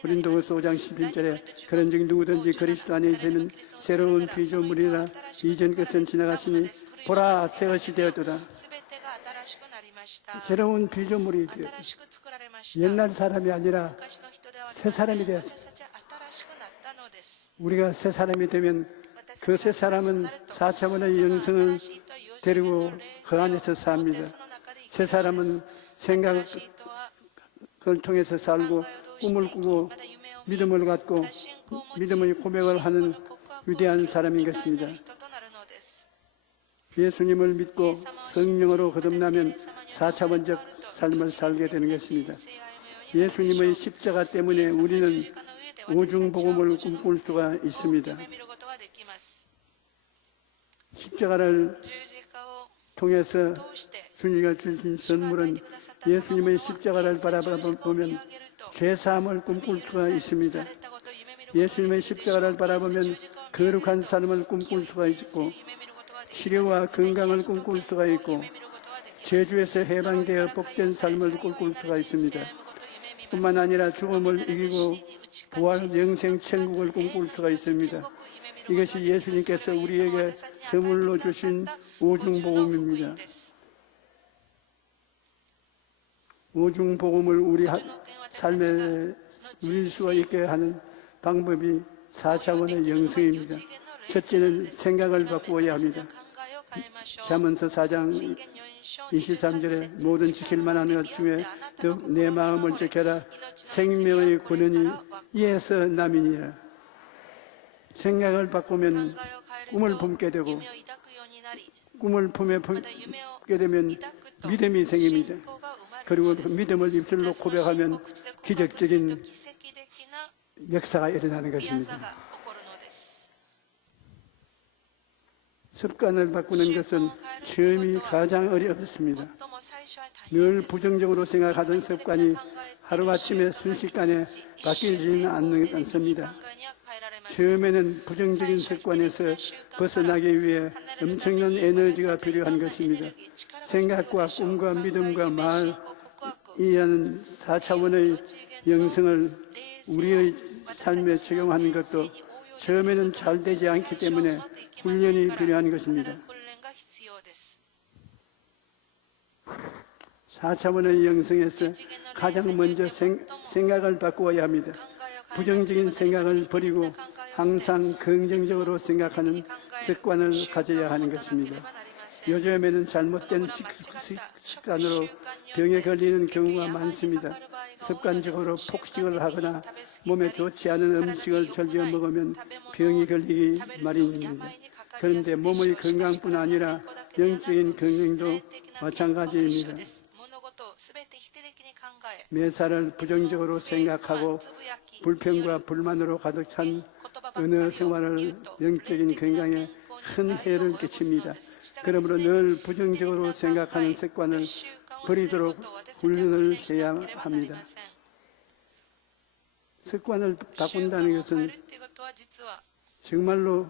고린도후서 5장 11절에 그런즉 누구든지 그리스도 안에 있으면 새로운 피조물이라 이전 것은 지나갔으니 보라 새 것이 되었도다. 새로운 피조물이 되었다. 옛날 사람이 아니라 새 사람이 되었습니다. 우리가 새 사람이 되면 그 새 사람은 4차원의 영성을 데리고 그 안에서 삽니다. 새 사람은 생각을 통해서 살고 꿈을 꾸고 믿음을 갖고 믿음의 고백을 하는 위대한 사람인 것입니다. 예수님을 믿고 성령으로 거듭나면 4차원적 삶을 살게 되는 것입니다. 예수님의 십자가 때문에 우리는 오중복음을 꿈꿀 수가 있습니다. 십자가를 통해서 주님이 주신 선물은 예수님의 십자가를 바라보면 죄사함을 꿈꿀 수가 있습니다. 예수님의 십자가를 바라보면 거룩한 삶을 꿈꿀 수가 있고 치료와 건강을 꿈꿀 수가 있고 저주에서 해방되어 복된 삶을 꿈꿀 수가 있습니다. 뿐만 아니라 죽음을 이기고 부활 영생 천국을 꿈꿀 수가 있습니다. 이것이 예수님께서 우리에게 선물로 주신 오중복음입니다. 오중복음을 우리 삶에 누릴 수가 있게 하는 방법이 4차원의 영성입니다. 첫째는 생각을 바꾸어야 합니다. 잠언서 4장 23절에 모든 지킬 만한 것 중에 더욱 내 마음을 지켜라. 생명의 근원이 이에서 남이니라. 생각을 바꾸면 꿈을 품게 되고 꿈을 품게 되면 믿음이 생깁니다. 그리고 그 믿음을 입술로 고백하면 기적적인 역사가 일어나는 것입니다. 습관을 바꾸는 것은 처음이 가장 어렵습니다. 늘 부정적으로 생각하던 습관이 하루아침에 순식간에 바뀌지는 않습니다. 처음에는 부정적인 습관에서 벗어나기 위해 엄청난 에너지가 필요한 것입니다. 생각과 꿈과 믿음과 말이라는 4차원의 영성을 우리의 삶에 적용하는 것도 처음에는 잘 되지 않기 때문에 훈련이 필요한 것입니다. 4차원의 영성에서 가장 먼저 생각을 바꾸어야 합니다. 부정적인 생각을 버리고 항상 긍정적으로 생각하는 습관을 가져야 하는 것입니다. 요즘에는 잘못된 습관으로 병에 걸리는 경우가 많습니다. 습관적으로 폭식을 하거나 몸에 좋지 않은 음식을 즐겨 먹으면 병이 걸리기 마련입니다. 그런데 몸의 건강뿐 아니라 영적인 건강도 마찬가지입니다. 매사를 부정적으로 생각하고 불평과 불만으로 가득 찬 언어 생활을 영적인 건강에 큰 해를 끼칩니다. 그러므로 늘 부정적으로 생각하는 습관을 버리도록 훈련을 해야 합니다. 습관을 바꾼다는 것은 정말로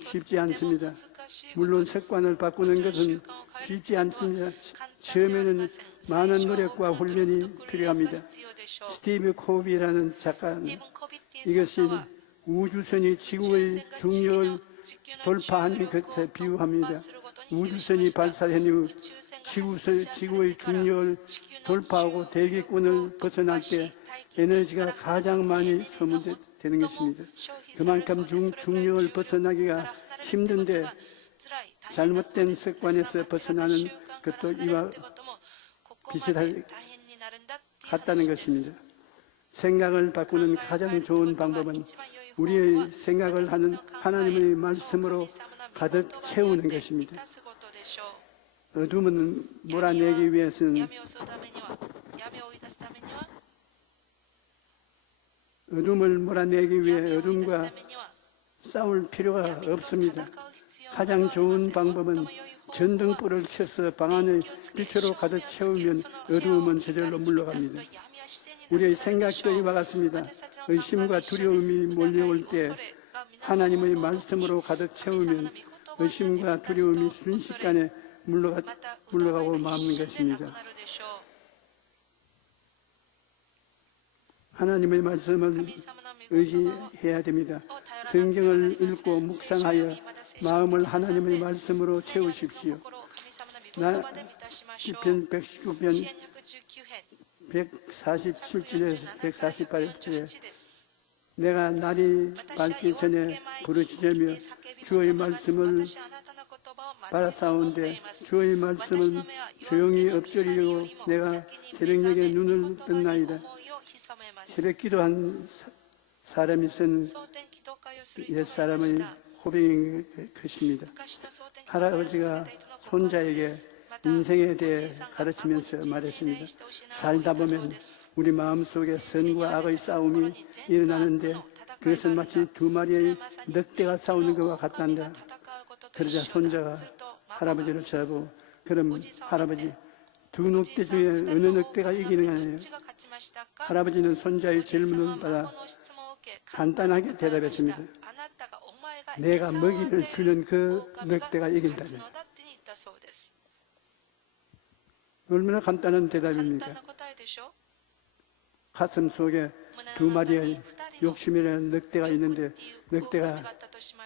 쉽지 않습니다. 물론 습관을 바꾸는 것은 쉽지 않습니다. 처음에는 많은 노력과 훈련이 필요합니다. 스티브 코비라는 작가는 이것이 우주선이 지구의 중력을 돌파하는 것에 비유합니다. 우주선이 발사된 후 지구의 중력을 돌파하고 대기권을 벗어날 때 에너지가 가장 많이 소모되는 것입니다. 그만큼 중력을 벗어나기가 힘든데 잘못된 습관에서 벗어나는 것도 이와 같다는 것입니다. 생각을 바꾸는 가장 좋은 방법은 우리의 생각을 하는 하나님의 말씀으로 가득 채우는 것입니다. 어둠은 몰아내기 위해서는 어둠을 몰아내기 위해 어둠과 싸울 필요가 없습니다. 가장 좋은 방법은 전등불을 켜서 방 안에 빛으로 가득 채우면 어두움은 저절로 물러갑니다. 우리의 생각도 이와 같습니다. 의심과 두려움이 몰려올 때 하나님의 말씀으로 가득 채우면 의심과 두려움이 순식간에 물러가고 마는 것입니다. 하나님의 말씀을 의지해야 됩니다. 성경을 읽고 묵상하여 마음을 하나님의 말씀으로 채우십시오. 시편 119편 147절에서 148절에 내가 날이 밝기 전에 부르짖으며 주의 말씀을 바라사온데 주의 말씀은 조용히 엎드리고 내가 새벽녘에 눈을 떴나이다. 새벽 기도한 사람이 쓴 옛사람의 호빙인 것입니다. 할아버지가 손자에게 인생에 대해 가르치면서 말했습니다. 살다 보면 우리 마음속에 선과 악의 싸움이 일어나는데 그것은 마치 두 마리의 늑대가 싸우는 것과 같단다. 그러자 손자가 할아버지를 쳐다보고 그럼 할아버지 두 늑대 중에 어느 늑대가 이기는 거예요? 할아버지는 손자의 질문을 받아 간단하게 대답했습니다. 내가 먹이를 주는 그 늑대가 이긴다네. 얼마나 간단한 대답입니까? 가슴 속에 두 마리의 욕심이라는 늑대가 있는데 늑대가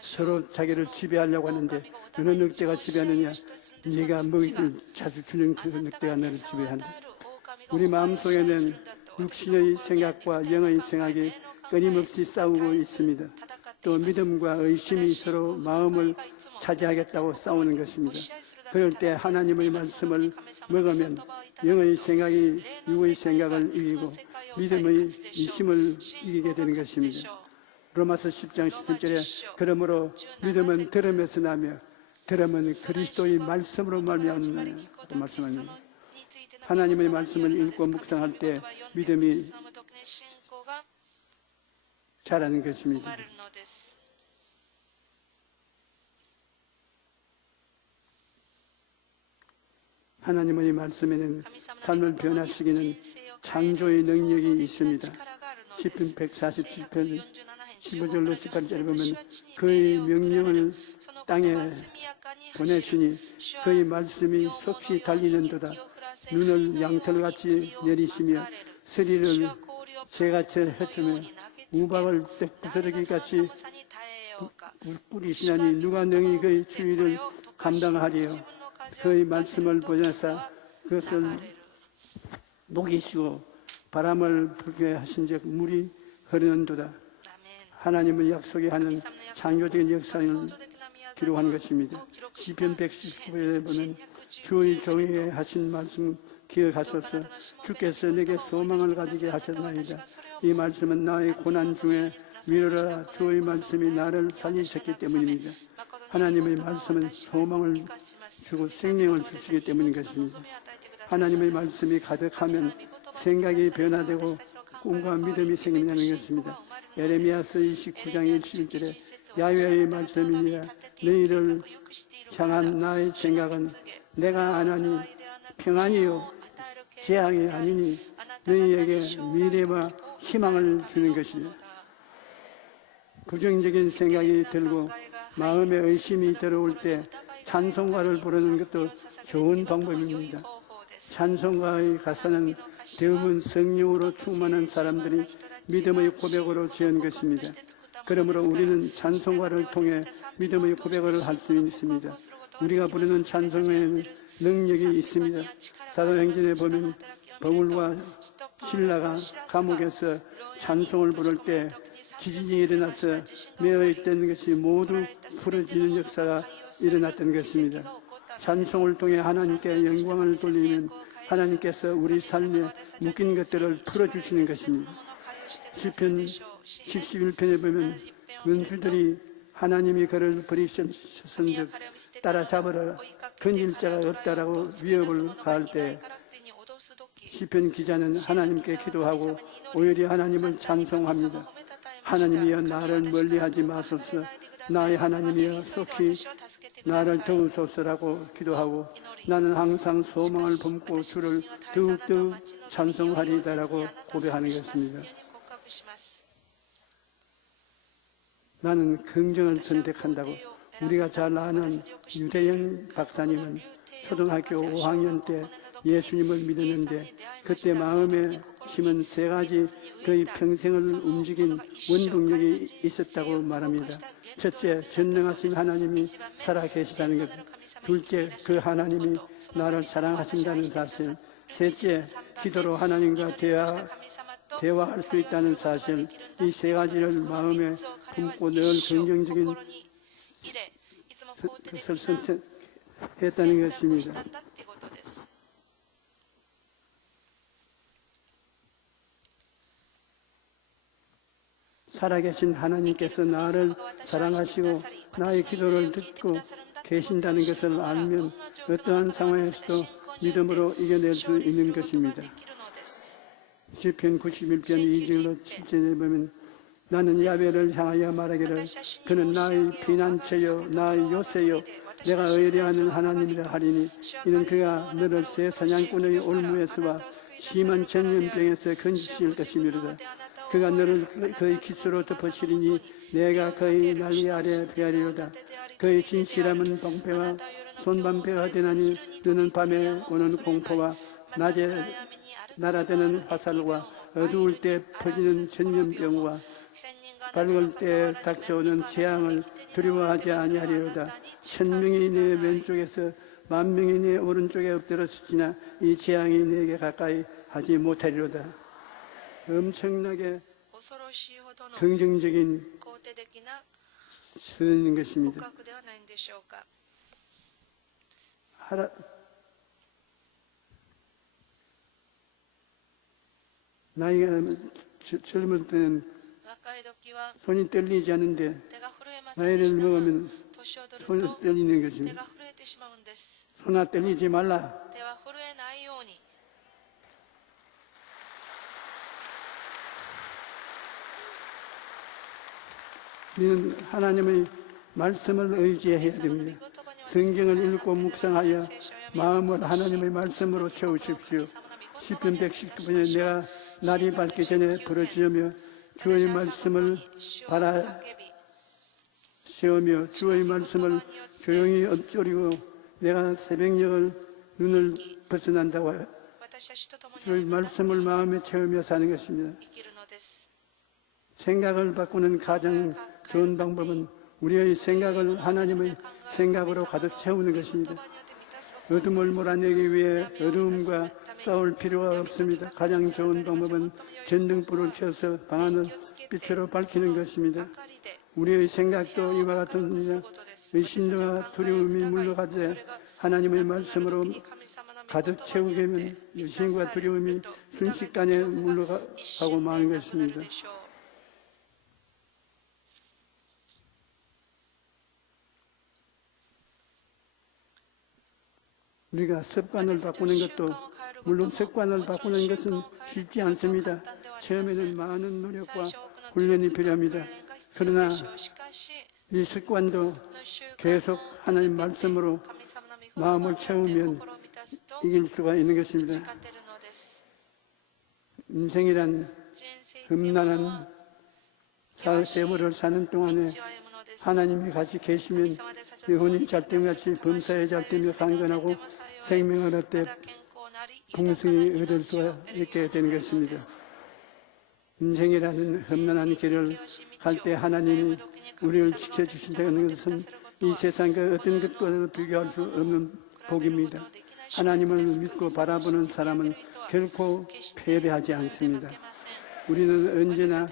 서로 자기를 지배하려고 하는데 어느 늑대가 지배하느냐? 네가 먹이를 자주 주는 그 늑대가 너를 지배한다. 우리 마음속에는 육신의 생각과 영의 생각이 끊임없이 싸우고 있습니다. 또 믿음과 의심이 서로 마음을 차지하겠다고 싸우는 것입니다. 그럴 때 하나님의 말씀을 먹으면 영의 생각이 육의 생각을 이기고 믿음의 의심을 이기게 되는 것입니다. 로마서 10장 17절에 그러므로 믿음은 들음에서 나며 들음은 그리스도의 말씀으로 말미암는다고 말씀합니다. 하나님의 말씀을 읽고 묵상할 때 믿음이 자라는 것입니다. 하나님의 말씀에는 삶을 변화시키는 창조의 능력이 있습니다. 시편 147편 15절로 18절에 보면 그의 명령을 땅에 보내시니 그의 말씀이 속히 달리는도다. 눈을 양털같이 내리시며 서리를 새같이 헤치며 우박을 부스러기같이 뿌리시나니 누가 능히 그의 주의를 감당하리요. 그의 말씀을 보내사 그것을 녹이시고 바람을 불게 하신 적 물이 흐르는도다. 하나님의 약속이 하는 창조적인 역사를 기록한 것입니다. 시편 119편에 보면 주의 종에게 하신 말씀 기억하소서. 주께서 내게 소망을 가지게 하셨나이다. 이 말씀은 나의 고난 중에 위로라. 주의 말씀이 나를 살리셨기 때문입니다. 하나님의 말씀은 소망을 주고 생명을 주시기 때문인 것입니다. 하나님의 말씀이 가득하면 생각이 변화되고 꿈과 믿음이 생긴다는 것입니다. 에레미야서 29장 21절에 야훼의 말씀이니라. 너희를 향한 나의 생각은 내가 아나니 평안이요 재앙이 아니니 너희에게 미래와 희망을 주는 것이다. 부정적인 생각이 들고 마음에 의심이 들어올 때 찬송가를 부르는 것도 좋은 방법입니다. 찬송가의 가사는 대부분 성령으로 충만한 사람들이 믿음의 고백으로 지은 것입니다. 그러므로 우리는 찬송가를 통해 믿음의 고백을 할 수 있습니다. 우리가 부르는 찬송에는 능력이 있습니다. 사도행전에 보면 바울과 실라가 감옥에서 찬송을 부를 때 지진이 일어나서 매어있던 것이 모두 풀어지는 역사가 일어났던 것입니다. 찬송을 통해 하나님께 영광을 돌리면 하나님께서 우리 삶에 묶인 것들을 풀어주시는 것입니다. 시편 71편에 보면 원수들이 하나님이 그를 버리셨은즉 따라잡으라. 건질 자가 없다라고 위협을 가할 때 시편 기자는 하나님께 기도하고 오히려 하나님을 찬송합니다. 하나님이여 나를 멀리하지 마소서. 나의 하나님이여 속히 나를 도우소서라고 기도하고 나는 항상 소망을 품고 주를 더욱더 찬송하리다라고 고백하는 것입니다. 나는 긍정을 선택한다고. 우리가 잘 아는 유대영 박사님은 초등학교 5학년 때 예수님을 믿었는데 그때 마음에 심은 세 가지 그의 평생을 움직인 원동력이 있었다고 말합니다. 첫째, 전능하신 하나님이 살아계시다는 것. 둘째, 그 하나님이 나를 사랑하신다는 사실. 셋째, 기도로 하나님과 대화할 수 있다는 사실. 이 세 가지를 마음에 품고 늘 긍정적인 것을 선택했다는 것입니다. 살아계신 하나님께서 나를 사랑하시고 나의 기도를 듣고 계신다는 것을 알면 어떠한 상황에서도 믿음으로 이겨낼 수 있는 것입니다. 시편 91편 2절로 7절에 보면 나는 야훼를 향하여 말하기를 그는 나의 피난처요 나의 요새요 내가 의뢰하는 하나님이라 하리니 이는 그가 너를 새 사냥꾼의 올무에서와 심한 전염병에서 건지실 것이미로다. 그가 너를 그의 깃으로 덮으시리니 내가 그의 날개 아래 베하리로다. 그의 진실함은 방패와 손방패가 되나니 너는 밤에 오는 공포와 낮에 날아드는 화살과 어두울 때 퍼지는 전염병과 밝을 때 닥쳐오는 재앙을 두려워하지 아니하리로다. 1000명이 내 왼쪽에서 10,000명이 내 오른쪽에 엎드러질지나 이 재앙이 내게 가까이 하지 못하리로다. 엄청나게 긍정적인 선인 것입니다. 나이가 젊을 때는 손이 떨리지 않는데 나이를 먹으면 손이 떨리는 것입니다. 손아 떨리지 말라. 우리는 하나님의 말씀을 의지해야 됩니다. 성경을 읽고 묵상하여 마음을 하나님의 말씀으로 채우십시오. 시편 119편에 내가 날이 밝기 전에 부르짖으며 주의 말씀을 바라 세우며 주의 말씀을 조용히 엎조리고 내가 새벽녘을 눈을 벗어난다고 주의 말씀을 마음에 채우며 사는 것입니다. 생각을 바꾸는 가장 좋은 방법은 우리의 생각을 하나님의 생각으로 가득 채우는 것입니다. 어둠을 몰아내기 위해 어두움과 싸울 필요가 없습니다. 가장 좋은 방법은 전등불을 켜서 방 안을 빛으로 밝히는 것입니다. 우리의 생각도 이와 같은 의심과 두려움이 물러가되 하나님의 말씀으로 가득 채우게 되면 의심과 두려움이 순식간에 물러가고 마는 것입니다. 우리가 습관을 바꾸는 것도 물론 습관을 바꾸는 것은 쉽지 않습니다. 처음에는 많은 노력과 훈련이 필요합니다. 그러나 이 습관도 계속 하나님 말씀으로 마음을 채우면 이길 수가 있는 것입니다. 인생이란 험난한 세월을 사는 동안에 하나님이 같이 계시면 영혼이 잘됨같이 범사에 잘되며 강건하고 생명을 얻되 풍성히 얻을 수 있게 되는 것입니다. 인생이라는 험난한 길을 갈 때 하나님이 우리를 지켜주신다는 것은 이 세상과 어떤 것과도 비교할 수 없는 복입니다. 하나님을 믿고 바라보는 사람은 결코 패배하지 않습니다. 우리는 언제나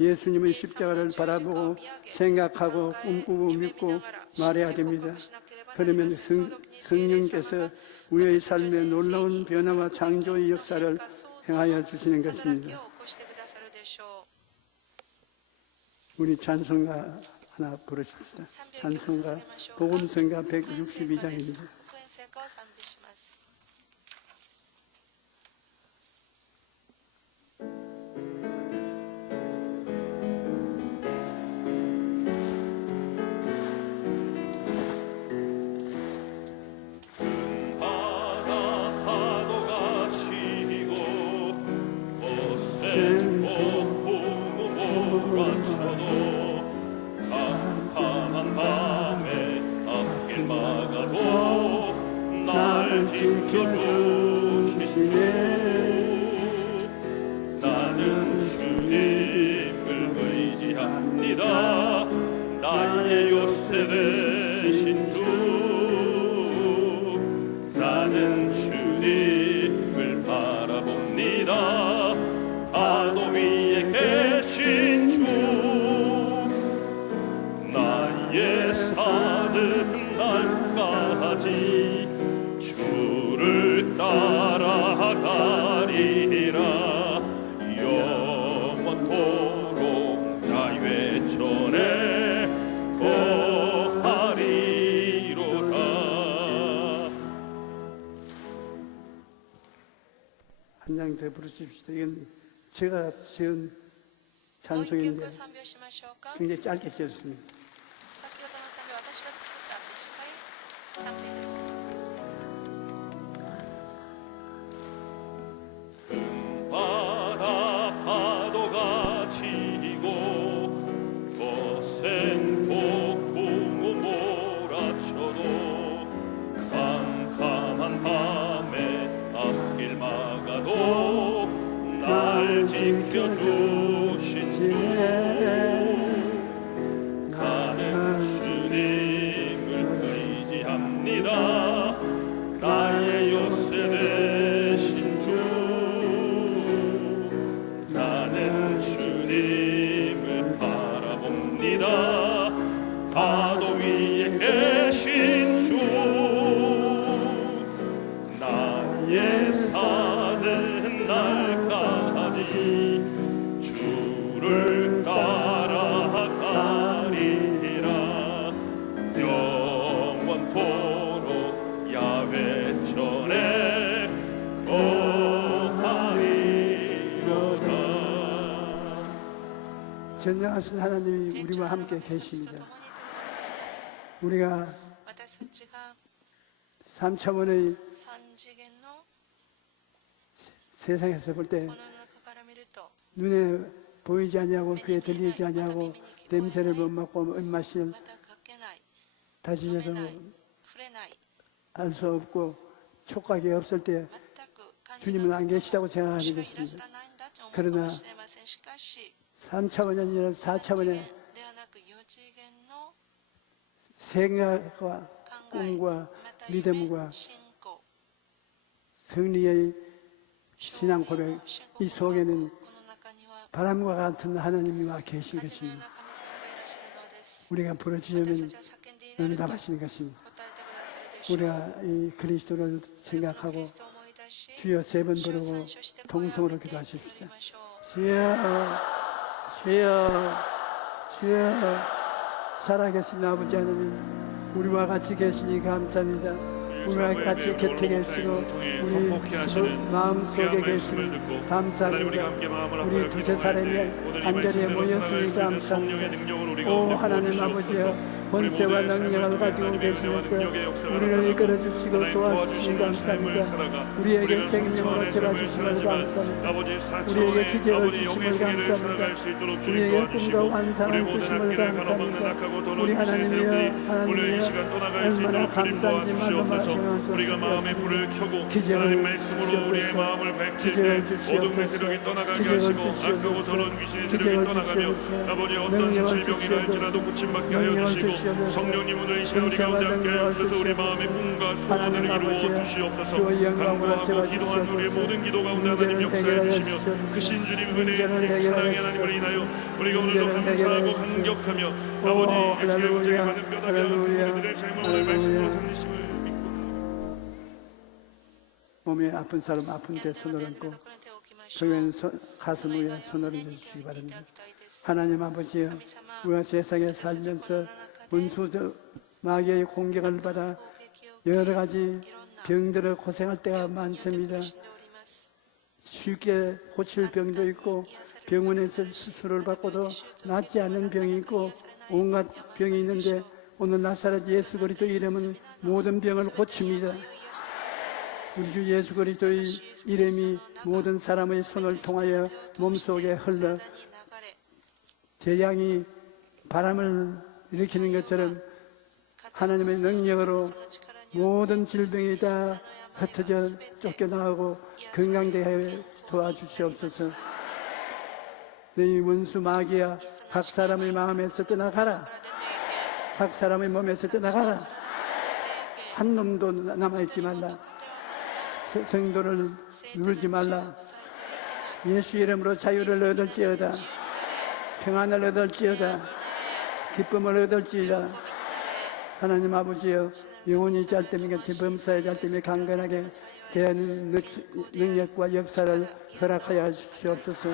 예수님의 십자가를 바라보고 생각하고 꿈꾸고 믿고 말해야 됩니다. 그러면 성령께서 우리의 삶에 놀라운 변화와 창조의 역사를 행하여 주시는 것입니다. 우리 찬송가 하나 부르십시다. 찬송가 복음성가 162장입니다. 나는 주님을 의지합니다. 나의 요새 되신 주. 나는 주님을 바라봅니다. 파도 위에 계신 주. 나의 사는 날까지 주를 따라가리라. 영원토록 야훼 전에 거하리로다. 한 장 더 부르십시다. 이건 제가 지은 찬송인데 굉장히 짧게 지었습니다. 先ほどの賛美は私が作った短い賛美です。 바다 파도가 치고 거센 폭풍우 몰아쳐도 캄캄한 밤에 앞길 막아도 날 지켜주신 주. 나는 주님을 의지합니다. 나의 요새 되신 주. 나는 주님을 바라봅니다. 파도 위에 계신 주. 나의 사는 날까지 주를 따라가리라. 영원토록 야훼 전에 거하리로다. 전능하신 하나님이 우리와 함께 계십니다. 우리가 私たちが 3차원의 3次元の 세상에서 볼 때 この中から見ると 눈에 보이지 아니하고 귀에 들리지 아니하고 냄새를 못 맡고 입맛을 またかけない、 다시져서 触れない、 알 수 없고 촉각이 없을 때 全く感じ 주님은 안 계시다고 생각하는 主がいらっしゃ 것입니다. らないんだと思うかもしれません。しかし 3차원이 아니라 4차원의 ではなく4次元の 생각과 考え、 꿈과 また夢、 믿음과 信仰、 승리의 신앙 고백 이 속에는 바람과 같은 하나님이 와 계신 것입니다. 우리가 부르짖으면 응답하시는 것입니다. 우리가 이 그리스도를 생각하고 주여 세 번 부르고 동성으로 기도하십시오. 주여, 주여, 주여, 살아계신 아버지 하나님, 우리와 같이 계시니 감사합니다. 우리와 같이 곁에 계시고 우리 마음속에 계시니 감사합니다. 우리 두세 사람이 한자리에 모였으니 감사합니다. 오 하나님 아버지여, 권세와 능력을 가지고 계시면서 우리를 이끌어 주시고 도와주시니 감사합니다. 우리에게 생명으로 채워주심을 감사합니다. 우리에게 기적을 주심을 감사합니다. 우리에게 꿈과 환상을 주심을 감사합니다. 우리 하나님이여, 하나님이여, 얼마나 감사한지 말로 우리가 마음의 불을 켜고 기적을 하나님 말씀으로 우리의 주시옵소서. 마음을 밝힐 기적을 때 주시옵소서. 어둠의 세력이 떠나가게 기적을 하시고 주시옵소서. 악하고 더러운 귀신의 기적을 세력이 떠나가며 주시옵소서. 아버지 어떤 능력을 질병이라 주시옵소서. 할지라도 고침받게 하여 능력을 주시고 주시옵소서. 성령님 오늘 이 시간 우리 가운데 함께 하여 주셔서 우리 마음의 꿈과 소원을 하나님 이루어 아버지여, 주시옵소서. 주의 영광으로 간구하고 기도한 우리의 모든 기도 가운데 하나님 역사해 주시며 크신 주님 은혜의 주님 사랑의 하나님을 인하여 우리가 오늘도 감사하고 감격하며 아버지 이 시간 우리에게 받은 뼈다귀 않은 우리들의 삶을 말씀으로 살리심을 몸에 아픈 사람 아픈데 손을 얹고 그러면 가슴 위에 손을 얹어주시기 바랍니다. 하나님 아버지여, 우리가 세상에 살면서 원수들 마귀의 공격을 받아 여러 가지 병들어 고생할 때가 많습니다. 쉽게 고칠 병도 있고 병원에서 수술을 받고도 낫지 않는 병이 있고 온갖 병이 있는데 오늘 나사렛 예수 그리스도 이름은 모든 병을 고칩니다. 우리 주 예수 그리스도의 이름이 모든 사람의 손을 통하여 몸속에 흘러 재앙이 바람을 일으키는 것처럼 하나님의 능력으로 모든 질병이 다 흩어져 쫓겨나가고 건강되게 도와주시옵소서. 너희 원수 마귀야, 각 사람의 마음에서 떠나가라. 각 사람의 몸에서 떠나가라. 한 놈도 남아있지 말라. 성도를 누르지 말라. 예수 이름으로 자유를 얻을지어다. 평안을 얻을지어다. 기쁨을 얻을지어다. 하나님 아버지여, 영혼이 짤때면 같이 범사에 짤때면 강건하게 대한 능력과 역사를 허락하여 주시옵소서.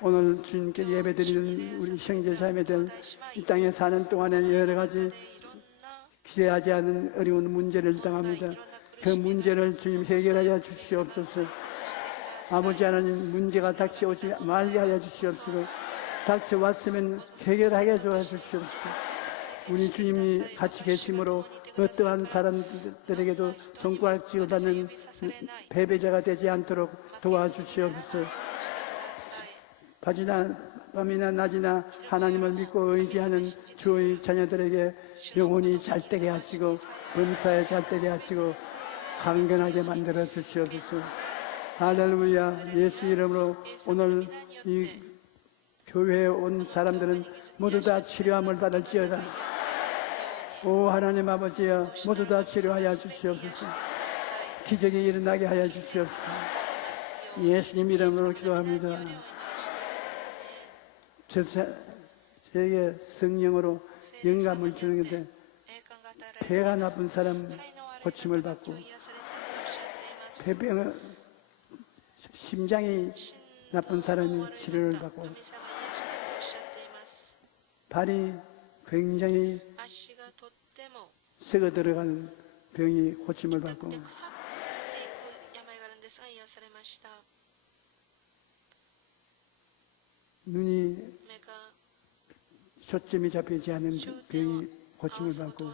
오늘 주님께 예배드리는 우리 형제자매들, 이 땅에 사는 동안에 여러 가지 기대하지 않은 어려운 문제를 당합니다. 그 문제를 주님 해결하여 주시옵소서. 아버지 하나님, 문제가 닥쳐오지 말게 하여 주시옵소서. 닥쳐왔으면 해결하게 도와주시옵소서. 우리 주님이 같이 계심으로 어떠한 사람들에게도 손가락질을 받는 패배자가 되지 않도록 도와주시옵소서. 밤이나 낮이나 하나님을 믿고 의지하는 주의 자녀들에게 영혼이 잘되게 하시고 범사에 잘되게 하시고 강건하게 만들어 주시옵소서. 할렐루야. 예수 이름으로 오늘 이 교회에 온 사람들은 모두 다 치료함을 받을지어다. 오 하나님 아버지여, 모두 다 치료하여 주시옵소서. 기적이 일어나게 하여 주시옵소서. 예수님 이름으로 기도합니다. 저에게 성령으로 영감을 주는 건데 배가 나쁜 사람 고침을 받고 폐병 심장이 나쁜 사람이 치료를 받고 발이 굉장히 썩어 들어가는 병이 고침을 받고 눈이 초점이 잡히지 않은 병이 고침을 받고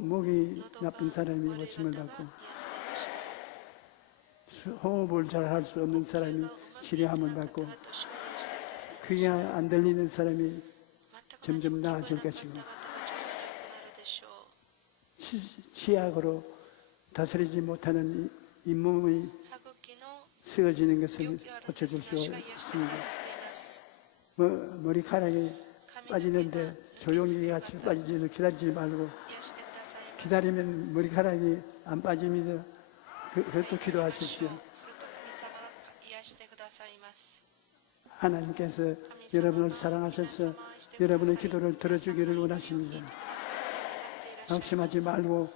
목이 나쁜 사람이 고침을 받고 호흡을 잘 할 수 없는 사람이 치료함을 받고 귀가 안 들리는 사람이 점점 나아질 것이고 치약으로 다스리지 못하는 잇몸의 쓰러지는 것을 고쳐줄 수 있습니다. 머리카락이 빠지는데 조용히 같이 빠지지는 기다리지 말고 기다리면 머리카락이 안 빠집니다. 그것도 기도하십시오. すると神様が癒してくださいます。 하나님께서 여러분을 사랑하셔서 여러분의 기도를 들어주기를 원하십니다. 낙심하지 말고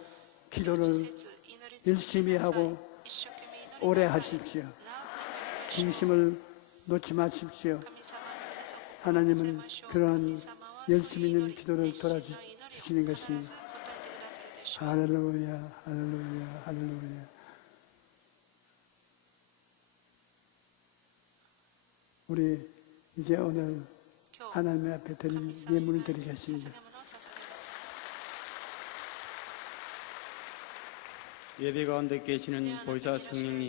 기도를 열심히 하고 오래 하십시오. 중심을 놓지 마십시오. 하나님은 그러한 열심히 있는 기도를 돌아주시는 것입니다. 할렐루야, 할렐루야, 할렐루야. 우리 이제 오늘 하나님 앞에 드린 예물을 드리겠습니다. 예배 가운데 계시는 보혜사 성령님,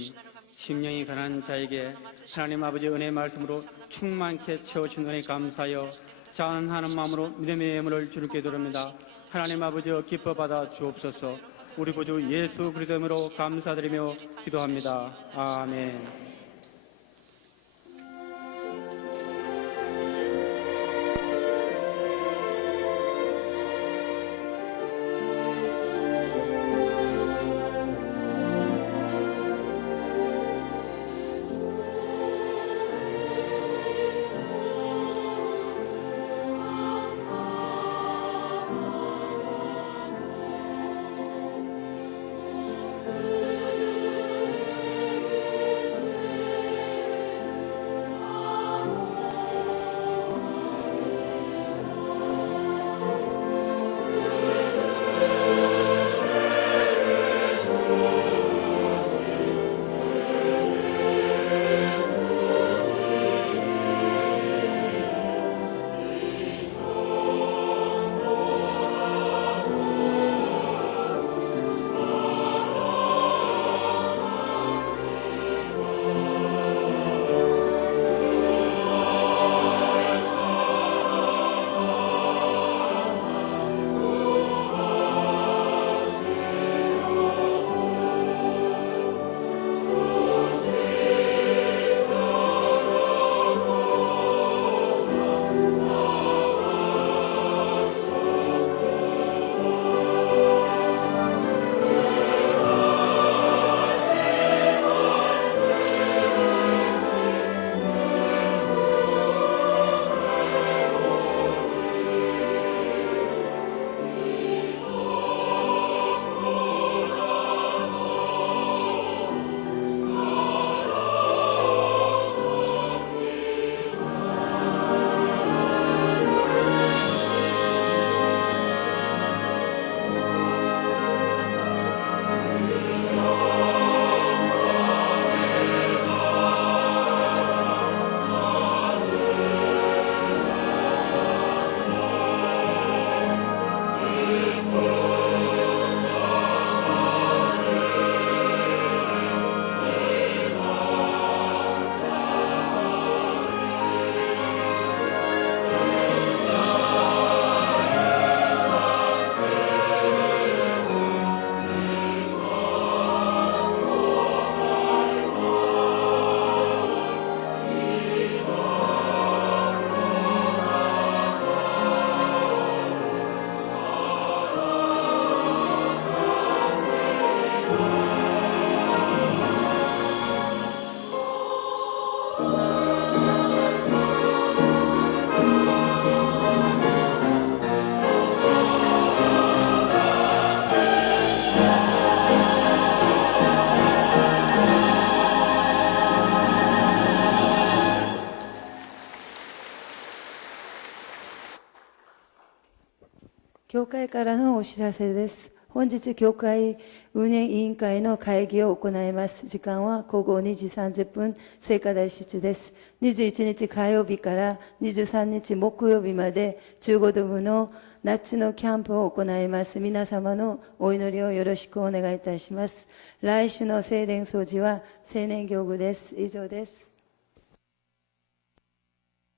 심령이 가난한 자에게 하나님 아버지 은혜의 말씀으로 충만케 채워주신 은혜 감사하여 자원하는 마음으로 믿음의 예물을 주님께 드립니다. 하나님 아버지여 기뻐 받아 주옵소서. 우리 구주 예수 그리스도 이름으로 감사드리며 기도합니다. 아멘.教会からのお知らせです。本日教会運営委員会の会議を行います。時間は午後2時30分、聖火台室です。21日火曜日から23日木曜日まで15度部の夏のキャンプを行います。皆様のお祈りをよろしくお願いいたします。来週の聖殿掃除は青年行具です。以上です。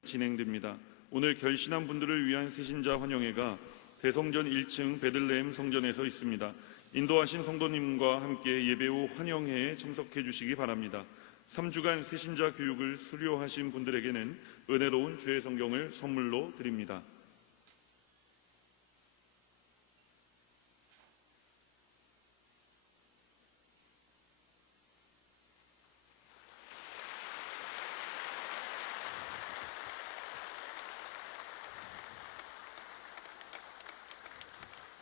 진행됩니다. 오늘 결신한 분들을 위한 새신자 환영회가 대성전 1층 베들레헴 성전에서 있습니다. 인도하신 성도님과 함께 예배 후 환영회에 참석해 주시기 바랍니다. 3주간 새신자 교육을 수료하신 분들에게는 은혜로운 주의 성경을 선물로 드립니다.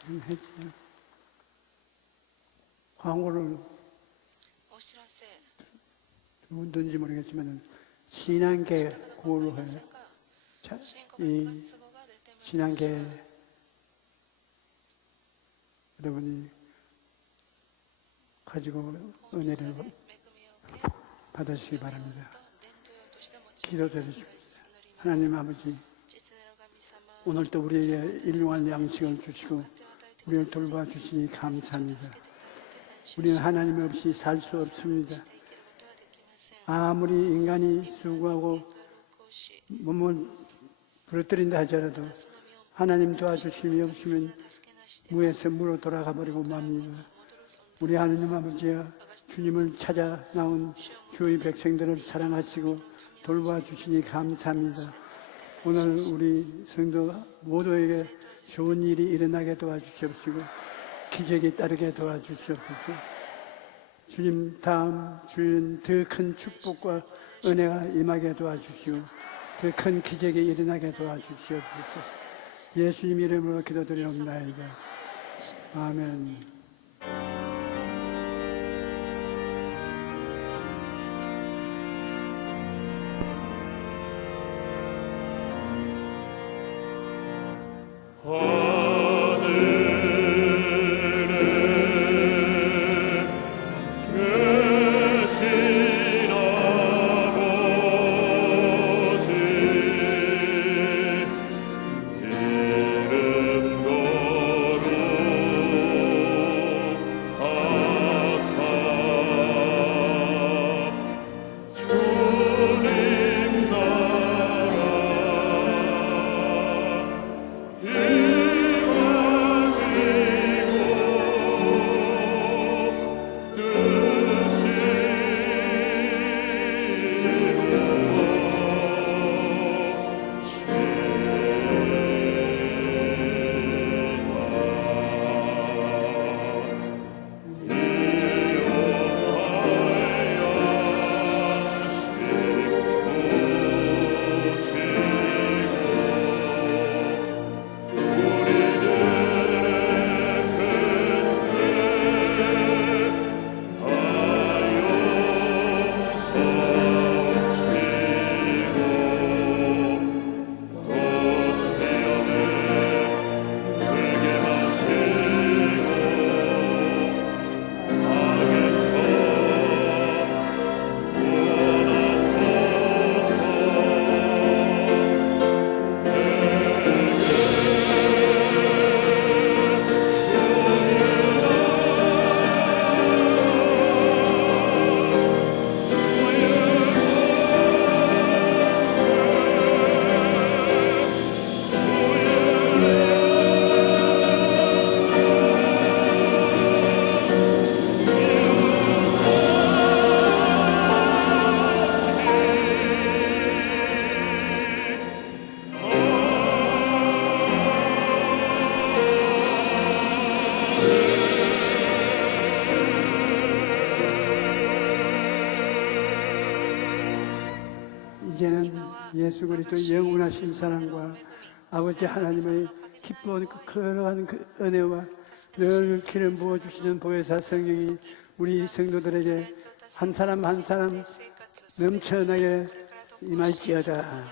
했지. 광고를 お知らせ 누군지 모르겠지만 신앙계 구호로 해요. 자, 이 신앙계 여러분이 가지고 은혜를 받으시기 바랍니다. 기도드리십시오. 하나님 아버지, 오늘도 우리에게 일용할 양식을 주시고 우리를 돌봐주시니 감사합니다. 우리는 하나님 없이 살 수 없습니다. 아무리 인간이 수고하고 몸을 부러뜨린다 하더라도 하나님 도와주심이 없으면 무에서 무로 돌아가 버리고 맙니다. 우리 하나님 아버지여, 주님을 찾아 나온 주의 백성들을 사랑하시고 돌봐주시니 감사합니다. 오늘 우리 성도 모두에게 좋은 일이 일어나게 도와주시옵시고 기적이 따르게 도와주시옵소서. 주님 다음 주는 더 큰 축복과 은혜가 임하게 도와주시고 더 큰 기적이 일어나게 도와주시옵소서. 예수님 이름으로 기도드리옵나이다. 아멘. 이제는 예수 그리스도의 영원하신 사랑과 아버지 하나님의 기쁜 거룩한 그 은혜와 늘 기름 부어주시는 보혜사 성령이 우리 성도들에게 한 사람 한 사람 넘쳐나게 임할지어다.